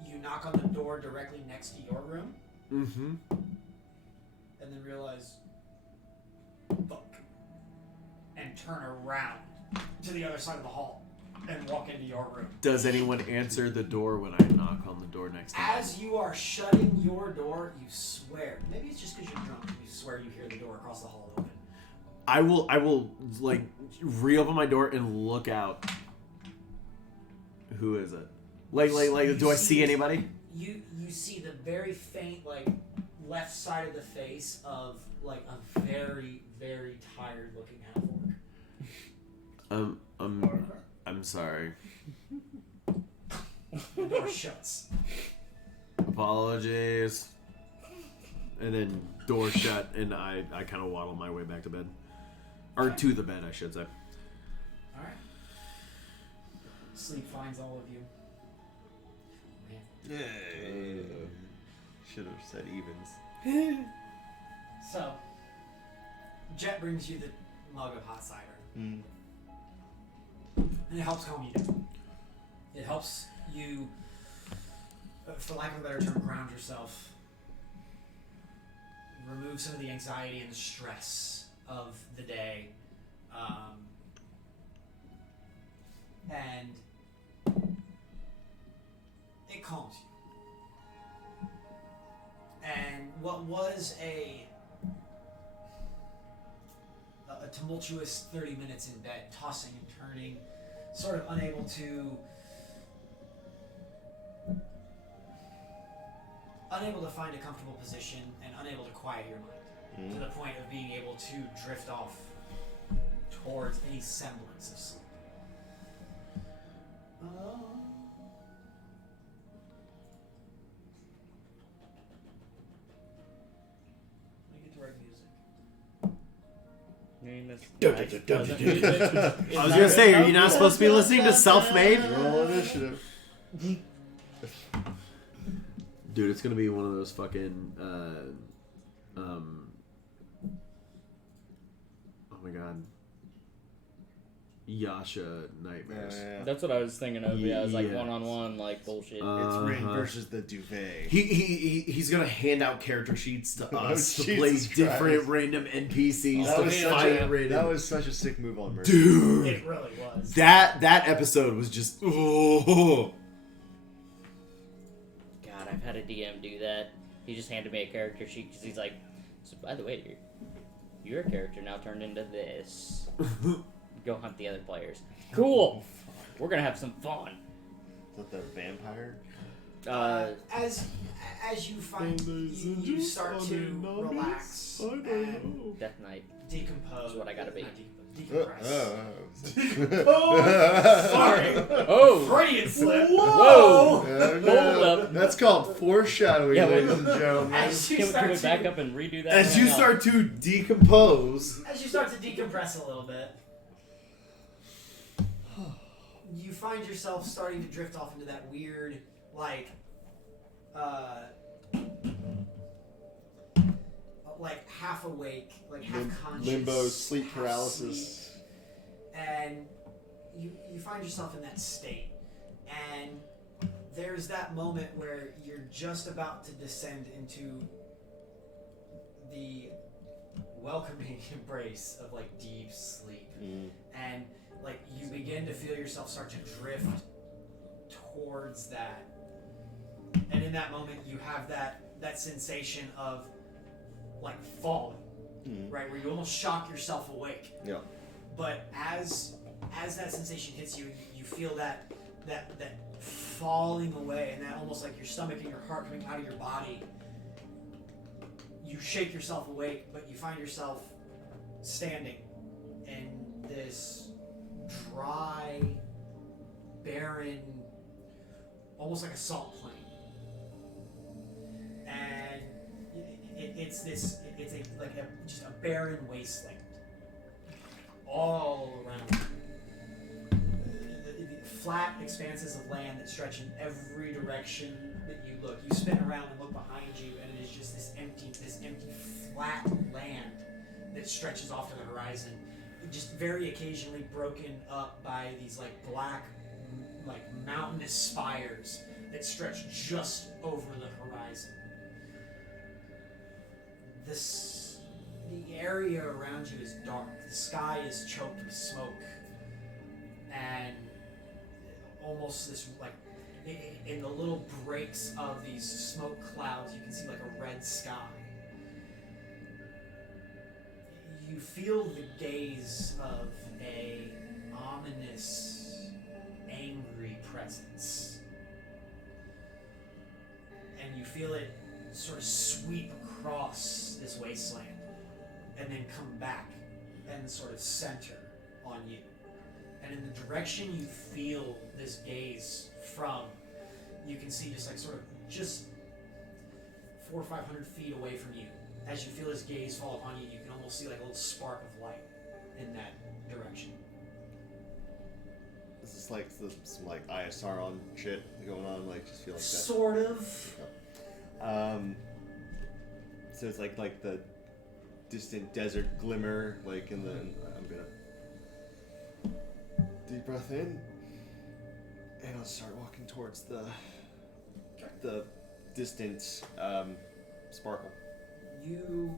You knock on the door directly next to your room. Mm-hmm. And then realize, fuck. And turn around to the other side of the hall and walk into your room. Does anyone answer the door when I knock on the door next to me? As you are shutting your door, you swear. Maybe it's just because you're drunk. You swear you hear the door across the hall open. I will like reopen my door and look out. Who is it? Like do I see anybody? You see the very faint left side of the face of a very, very tired looking half-orc. I'm sorry. The door shuts. Apologies. And then door shut, and I kind of waddle my way back to bed. Or to the bed, I should say. Alright. Sleep finds all of you. Man. Should have said evens. So, Jet brings you the mug of hot cider. Mm. And it helps calm you down. It helps you, for lack of a better term, ground yourself. Remove some of the anxiety and the stress of the day. And it calms you. And what was a tumultuous 30 minutes in bed, tossing and turning, sort of unable to find a comfortable position and unable to quiet your mind to the point of being able to drift off towards any semblance of sleep. I get to write music. I was gonna say, are you not supposed to be listening to Self-Made? Roll initiative. Dude, it's gonna be one of those fucking oh my god, Yasha nightmares. That's what I was thinking of. Yeah, it was like Yeah. one-on-one, like bullshit. It's Rain versus the duvet. He's gonna hand out character sheets to us to Jesus play Christ. different random NPCs That to was, fight that was such a sick move on Mercy. Dude, It really was. that episode was just oh. God, I've had a DM do that. He just handed me a character sheet because he's like, so by the way, your character now turned into this. Go hunt the other players. Cool. We're gonna have some fun. Is that the vampire? As you find you start to relax and Death Knight. decompose. That's what I gotta be. Not decompress. Sorry. Oh! Freudian slip. Whoa! Hold up. That's called foreshadowing, Yeah, ladies and gentlemen. As you Can start we to back up and redo that? As you No. start to decompose, As you start to decompress a little bit, you find yourself starting to drift off into that weird, half awake, half conscious, Limbo, sleep half paralysis. sleep. and you find yourself in that state, and there's that moment where you're just about to descend into the welcoming embrace of like deep sleep, and like you begin to feel yourself start to drift towards that, and in that moment you have that sensation of like falling, right, where you almost shock yourself awake. Yeah. But as that sensation hits you, you feel that falling away, and that almost like your stomach and your heart coming out of your body. You shake yourself awake, but you find yourself standing in this dry, barren, almost like a salt plain. And it's just a barren wasteland all around you. The flat expanses of land that stretch in every direction that you look. You spin around and look behind you, and it is just this empty flat land that stretches off to the horizon, just very occasionally broken up by these like black, like mountainous spires that stretch just over the horizon. The area around you is dark. The sky is choked with smoke, and almost this like in the little breaks of these smoke clouds, you can see like a red sky. You feel the gaze of a ominous, angry presence, and you feel it sort of sweep across this wasteland and then come back and sort of center on you. And in the direction you feel this gaze from, you can see just 400 or 500 feet away from you. As you feel his gaze fall upon you, you can almost see like a little spark of light in that direction. This is like some like ISR on shit going on, like just feel like that. Sort of. So it's like the distant desert glimmer, like in the. I'm gonna deep breath in, and I'll start walking towards the distant sparkle. You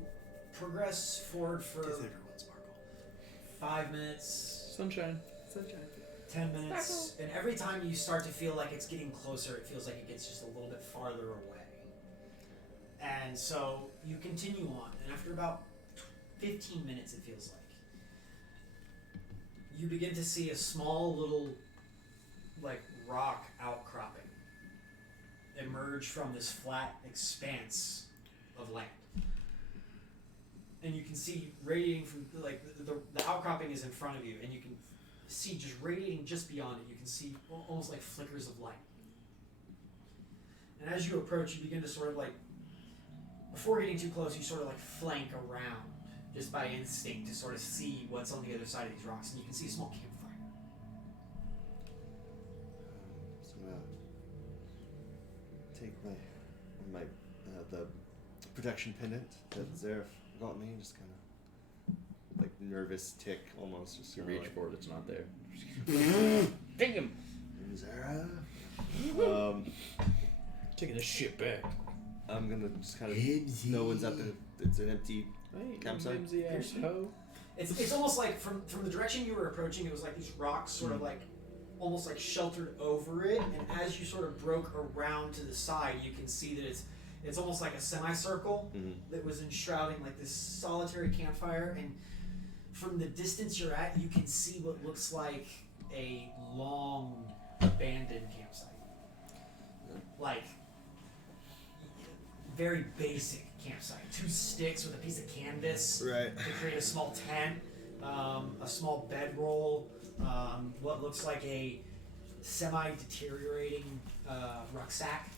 progress forward for 5 minutes, Sunshine. 10 minutes, and every time you start to feel like it's getting closer, it feels like it gets just a little bit farther away. And so you continue on, and after about 15 minutes, it feels like, you begin to see a small little, like, rock outcropping emerge from this flat expanse of land. And you can see radiating from, like, the outcropping is in front of you, and you can see just radiating just beyond it, you can see almost like flickers of light. And as you approach, you begin to sort of like, before getting too close, you sort of like flank around just by instinct to sort of see what's on the other side of these rocks, and you can see a small campfire. So I'm gonna take my the protection pendant that Zareth got me, just kind of like nervous tick almost. Just You reach for it, it's not there. Ding him! Zareth. Taking this shit back. I'm gonna just kind of. No one's at the. It's an empty campsite. It's almost like from the direction you were approaching, it was like these rocks sort of like almost like sheltered over it, and as you sort of broke around to the side, you can see that it's almost like a semicircle that was enshrouding like this solitary campfire, and from the distance you're at, you can see what looks like a long abandoned campsite. Like very basic campsite. 2 sticks with a piece of canvas Right. to create a small tent, a small bedroll, what looks like a semi-deteriorating rucksack.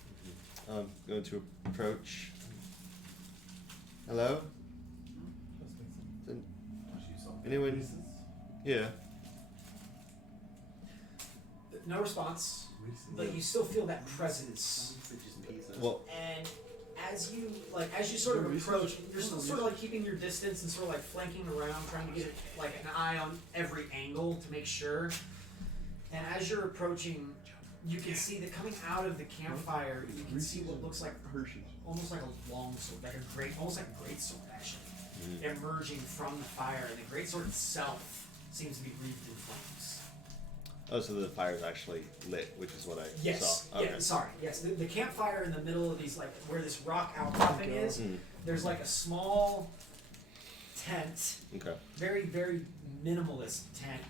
I'm going to approach. Hello? Anyone? Yeah. No response, but you still feel that presence. Well, And as you sort of approach, you're still sort of like keeping your distance and sort of like flanking around, trying to get like an eye on every angle to make sure. And as you're approaching, you can see that coming out of the campfire, you can see what looks like almost like a long sword, almost like a great sword actually, emerging from the fire, and the great sword itself seems to be wreathed in flames. Oh, so the fire's actually lit, which is what I Yes. saw. Okay. Yeah. Sorry. Yes. The campfire in the middle of these, like where this rock outcropping is, there's like a small tent. Okay. Very, very minimalist tent.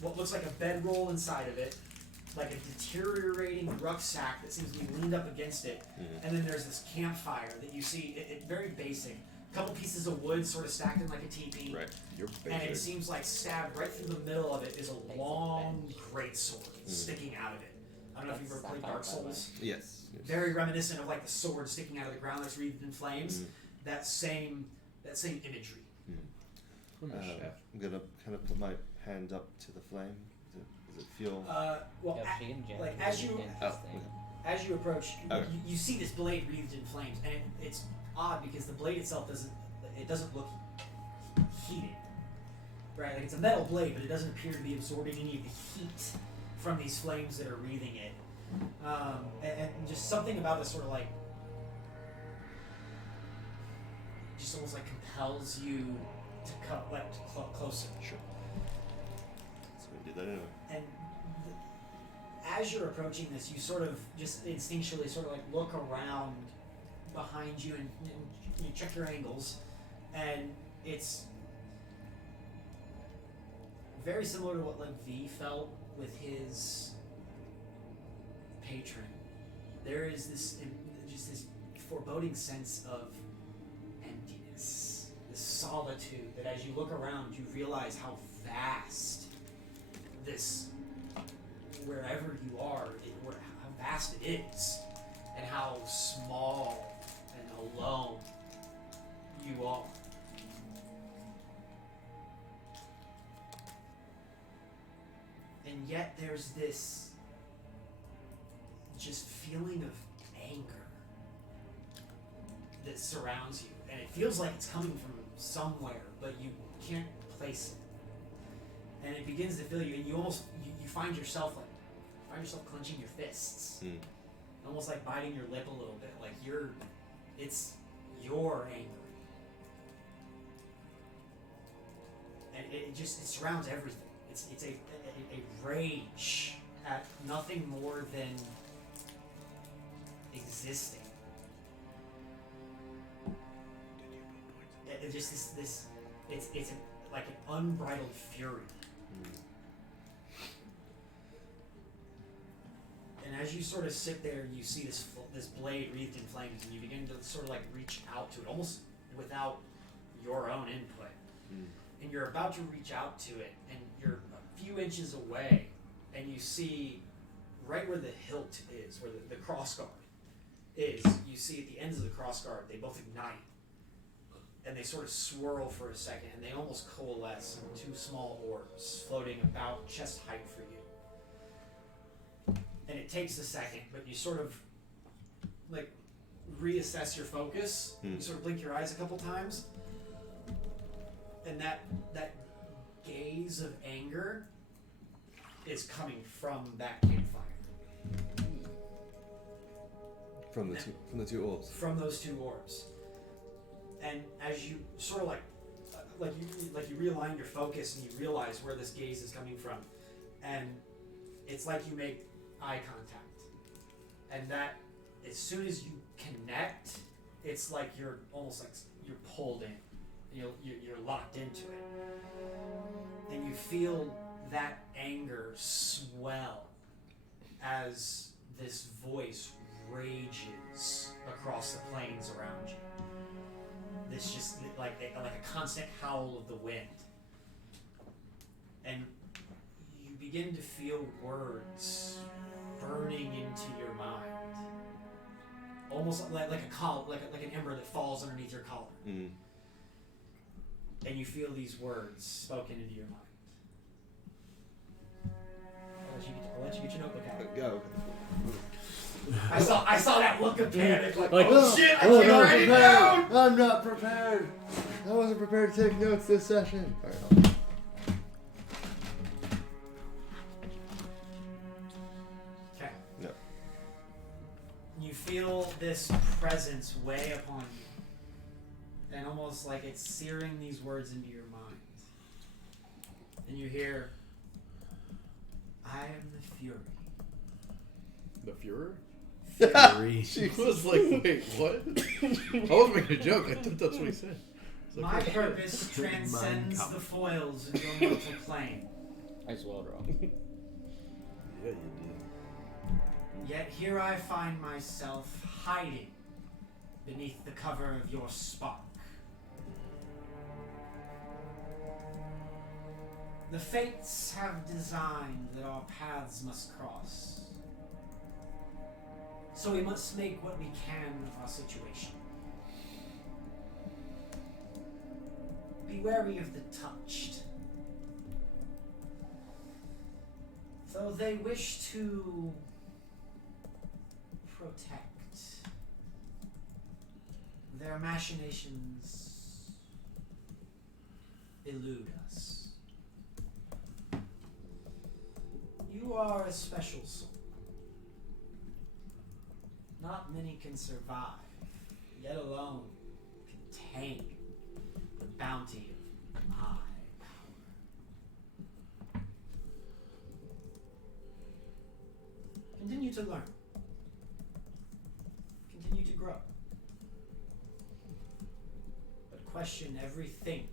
What looks like a bedroll inside of it, like a deteriorating rucksack that seems to be leaned up against it, and then there's this campfire that you see. It very basic. A couple pieces of wood sort of stacked in like a teepee. Right. And it seems like stabbed right through the middle of it is a long greatsword sticking out of it. I don't know if you've ever played Dark Souls. Yes. Very reminiscent of like the sword sticking out of the ground that's wreathed in flames. That same imagery. I'm gonna kind of put my hand up to the flame. Does it feel? Well, Yeah, she can jam like it as you against Oh, this thing. as you approach, Okay. you see this blade wreathed in flames, and it's odd because the blade itself doesn't look heated, right? Like it's a metal blade, but it doesn't appear to be absorbing any of the heat from these flames that are wreathing it. And just something about this sort of like, just almost like compels you to come like closer. Sure. So we do that anyway. And as you're approaching this, you sort of just instinctually sort of like look around behind you and you check your angles, and it's very similar to what like V felt with his patron. There is this just this foreboding sense of emptiness, this solitude that as you look around you realize how vast this, wherever you are, how vast it is, and how small and alone you are. And yet there's this just feeling of anger that surrounds you, and it feels like it's coming from somewhere, but you can't place it. And it begins to fill you, and you almost you find yourself clenching your fists, almost like biting your lip a little bit, like you're angry, and it surrounds everything. It's a rage at nothing more than existing. It's just this it's like an unbridled fury. And as you sort of sit there, you see this blade wreathed in flames, and you begin to sort of like reach out to it, almost without your own input. And you're about to reach out to it, and you're a few inches away, and you see right where the hilt is, where the crossguard is, you see at the ends of the crossguard, they both ignite. And they sort of swirl for a second, and they almost coalesce in two small orbs floating about chest height for you. And it takes a second, but you sort of like reassess your focus. You sort of blink your eyes a couple times, and that gaze of anger is coming from that campfire. From the two orbs. From those two orbs. And as you sort of you realign your focus and you realize where this gaze is coming from, and it's like you make eye contact, and that as soon as you connect, it's like you're almost like you're pulled in, you're locked into it, and you feel that anger swell as this voice rages across the plains around you. This just like a constant howl of the wind, and you begin to feel words burning into your mind, almost like an ember that falls underneath your collar, and you feel these words spoken into your mind. I'll let you get your notebook out. Go. I saw that look of panic, like, Like, oh shit, I I'm can't not write it prepared. down! I'm not prepared. I wasn't prepared to take notes this session. Alright, Okay. No. You feel this presence weigh upon you, and almost like it's searing these words into your mind. And you hear, I am the Fury. The Fuhrer? Fury. She was like, wait, what? I wasn't making a joke. I thought that's what he said. It's like, My okay. purpose transcends Mein the foils of your mortal plane. I swelled wrong. Yeah, you did. Yet here I find myself hiding beneath the cover of your spark. The fates have designed that our paths must cross. So we must make what we can of our situation. Be wary of the touched. Though they wish to protect, their machinations elude us. You are a special soul. Not many can survive, yet alone contain the bounty of my power. Continue to learn. Continue to grow. But question everything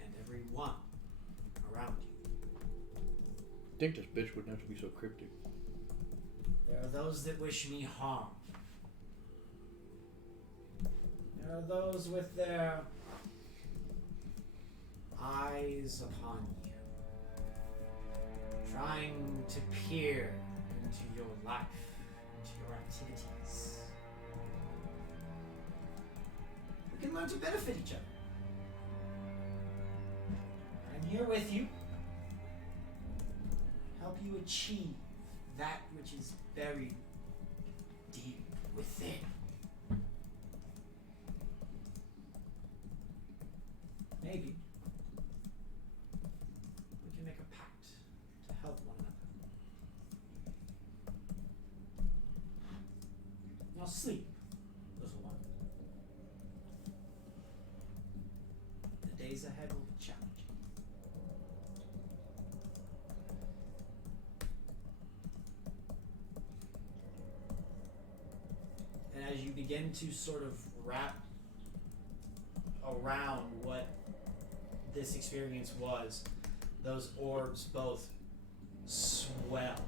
and everyone around you. I think this bitch wouldn't have to be so cryptic. There are those that wish me harm. There are those with their eyes upon you, trying to peer into your life, into your activities. We can learn to benefit each other. I'm here with you. Help you achieve that which is buried deep within. Maybe we can make a pact to help one another. Now sleep, little one. The days ahead will be challenging. And as you begin to sort of wrap around what this experience was, those orbs both swell.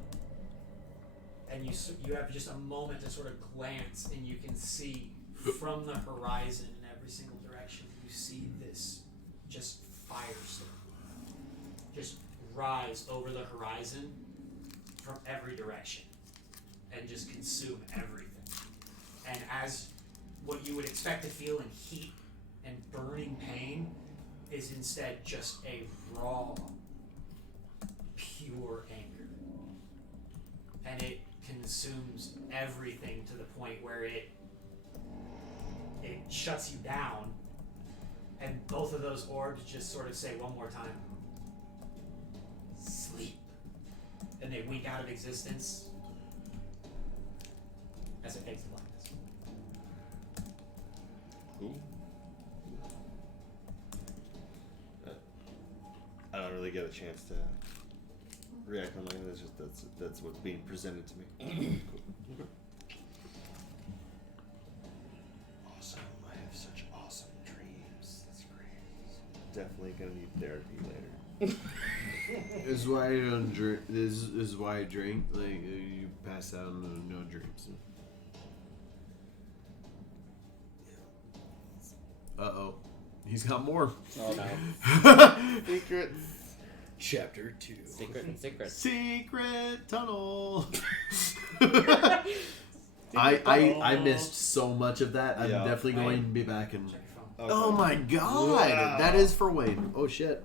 And you have just a moment to sort of glance, and you can see from the horizon in every single direction, you see this just firestorm just rise over the horizon from every direction and just consume everything. And as what you would expect to feel in heat and burning pain is instead just a raw, pure anger. And it consumes everything to the point where it shuts you down, and both of those orbs just sort of say one more time, sleep. And they wink out of existence as it fades to blackness. Cool. I don't really get a chance to react on my own. It's just that's what's being presented to me. Cool. Awesome. I have such awesome dreams. That's great. Definitely gonna need therapy later. This is why you don't drink. This is why I drink. Like you pass out and no dreams. Uh-oh. He's got more. Oh no. Secrets. Chapter 2. Secret and secret. Secret tunnel. I missed so much of that. I'm Yeah. definitely going to be back and. Check your phone. Okay. Oh my god! Wow. That is for Wayne. Oh shit.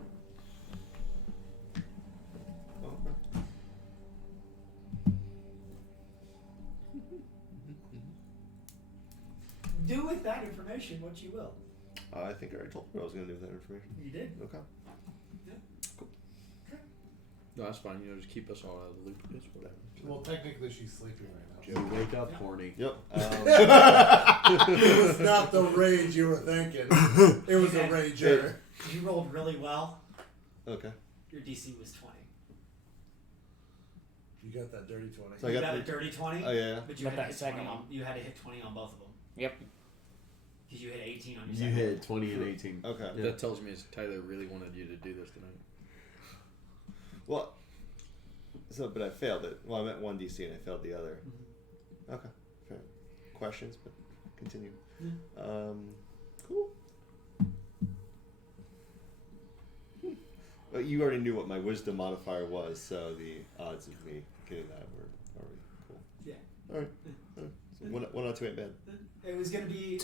Okay. do with that information what you will. I think I already told you what I was going to do with that information. You did. Okay. No, that's fine. Just keep us all out of the loop. It's whatever. Well, technically she's sleeping right now. You wake up horny. Yep. It was not the rage you were thinking. It was a rager. You rolled really well. Okay. Your DC was 20. You got that dirty 20. So I You got got a the- dirty 20, Oh, yeah. but you But had, that to hit second 20 on, one. you had to hit 20 on both of them. Yep. Because you hit 18 on your You second hit 20 and 18. Okay. Yeah. That tells me Tyler really wanted you to do this tonight. Well, but I failed it. Well, I meant one DC and I failed the other. Okay. Fair. Questions, but continue. Cool. Well, you already knew what my wisdom modifier was, so the odds of me getting that were already cool. Yeah. All right. So one out of two ain't bad. It was gonna be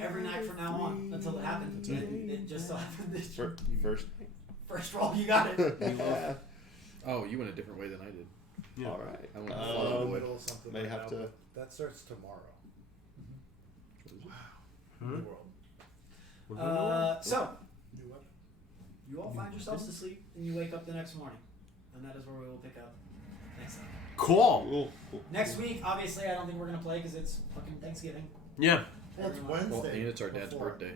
every night from now on until it happened. It just so happened this year. First. First roll, you got it. Oh, you went a different way than I did. Yeah. All right. I went In follow the the way. middle of something May right have now, to- but that starts tomorrow. Huh? New world. So New weapon. you all find yourselves asleep and you wake up the next morning, and that is where we will pick up next time. Cool. Cool. Next week, obviously, I don't think we're gonna play because it's fucking Thanksgiving. Yeah. Well, it's Everyone- Wednesday. Well, and it's our dad's before. birthday.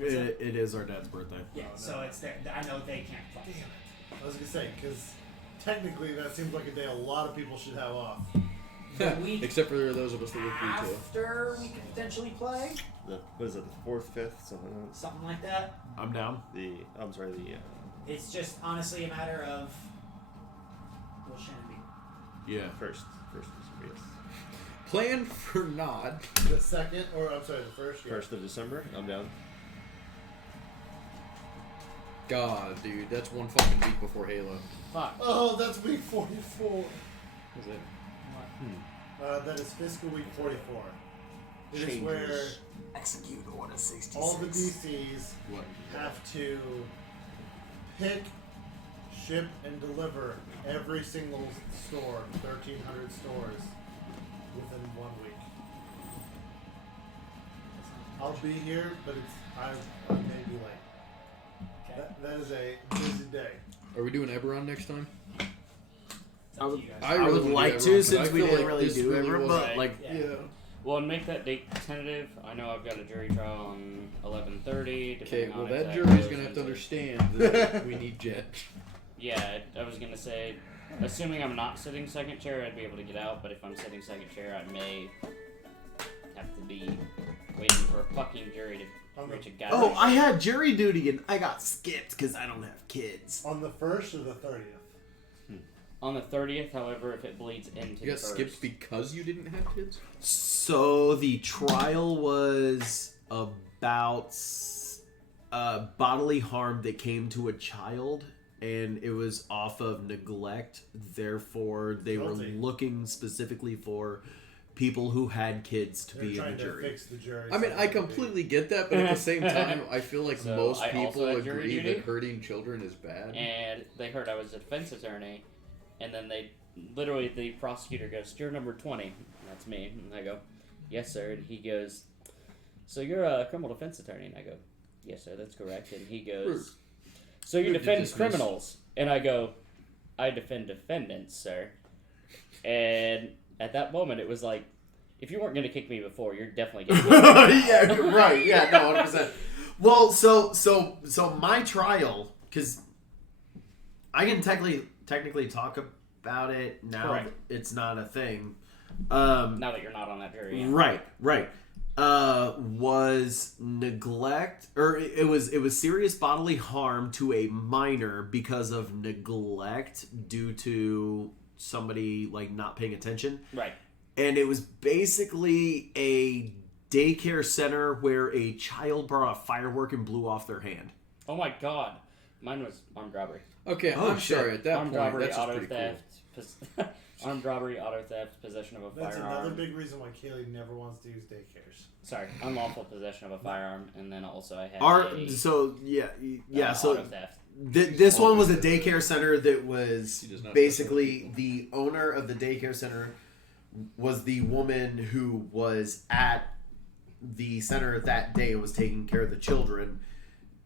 It is our dad's birthday. Yeah, Oh, so no. it's there. I know they can't play. Damn it. I was gonna say, because technically that seems like a day a lot of people should have off. The week Except for those of us that work retail. after we could potentially play What is it? The 4th, 5th, something like that? something like that. I'm down. I'm sorry. It's just honestly a matter of will Shannon be? Yeah. First. Yes. Plan for not. The second, or I'm sorry, the first. Yeah. 1st of December. I'm down. God, dude, that's one fucking week before Halo. Fuck. Oh, that's week 44. Is it? That is fiscal week 44. It is where Execute order 66. all the DCs What? have to pick, ship, and deliver every single store, 1,300 stores, within 1 week. I'll be here, but I may be late. Okay. That is a busy day. Are we doing Eberron next time? It's up to you guys. I would wanna do like Eberron, to, but I since we feel didn't like really this do really Eberron, wasn't- but like, Yeah. Well, and make that date tentative. I know I've got a jury trial on 11:30. Okay, depending well on that exact jury's gonna have to motions. understand that we need Jet. Yeah, I was gonna say, assuming I'm not sitting second chair, I'd be able to get out. But if I'm sitting second chair, I may have to be waiting for a fucking jury to reach a guy. oh, I had jury duty and I got skipped because I don't have kids. On the 1st or the 30th? On the 30th, however, if it bleeds into You got the first. skipped because you didn't have kids? So the trial was about bodily harm that came to a child, and it was off of neglect. Therefore, they were Guilty. looking specifically for people who had kids to They're be in trying the to jury. fix the jury. I mean, so I they can be- completely get that, but at the same time, I feel like So most I also people had jury agree duty? that hurting children is bad. And they heard I was a defense attorney, and then the prosecutor goes, "Juror number 20." And that's me. And I go, "Yes, sir." And he goes, "So you're a criminal defense attorney?" And I go, "Yes, sir, that's correct." And he goes, "So you Move to defend dismiss. criminals?" And I go, "I defend defendants, sir." And at that moment, it was like, if you weren't going to kick me before, you're definitely going to kick me. Yeah, right. Yeah, no, 100%. Well, so my trial, because I can technically talk about it now. Correct. It's not a thing. Now that you're not on that jury. Yeah. Right. Was neglect, or it was serious bodily harm to a minor because of neglect due to somebody like not paying attention. Right. And it was basically a daycare center where a child brought a firework and blew off their hand. Oh my god. Mine was armed robbery. Okay, Oh, I'm shit. sorry. At that Armed point, robbery, that's just auto pretty theft, armed robbery, auto theft, possession of a That's another firearm. big reason why Kaylee never wants to use daycares. Sorry, unlawful possession of a firearm, and then also I had So auto theft. This one was a daycare center that was He does not basically the owner of the daycare center was the woman who was at the center that day was taking care of the children,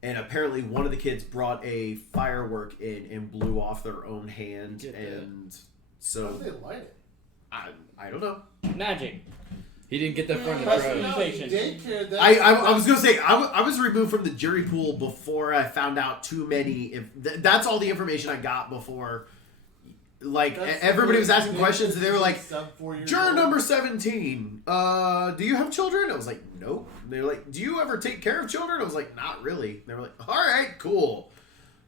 and apparently one of the kids brought a firework in and blew off their own hand, and How so did they light it? I don't know. Magic. He didn't get that far in the Trust truck. me. No, Patient. daycare, I was gonna say I was removed from the jury pool before I found out too many. That's all the information I got before. Like That's everybody was the asking questions, and they were like, sub 4 years "Juror old. number 17, do you have children?" I was like, "Nope." And they were like, "Do you ever take care of children?" I was like, "Not really." They were like, "All right, cool."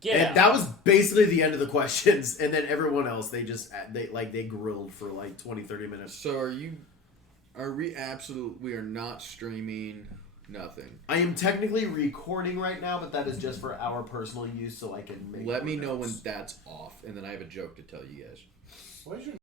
Get out. And that was basically the end of the questions, and then everyone else they grilled for like 20-30 minutes. So are we are not streaming nothing. I am technically recording right now, but that is just for our personal use, so I can make. Let me more know when notes. that's off, and then I have a joke to tell you guys. Why is your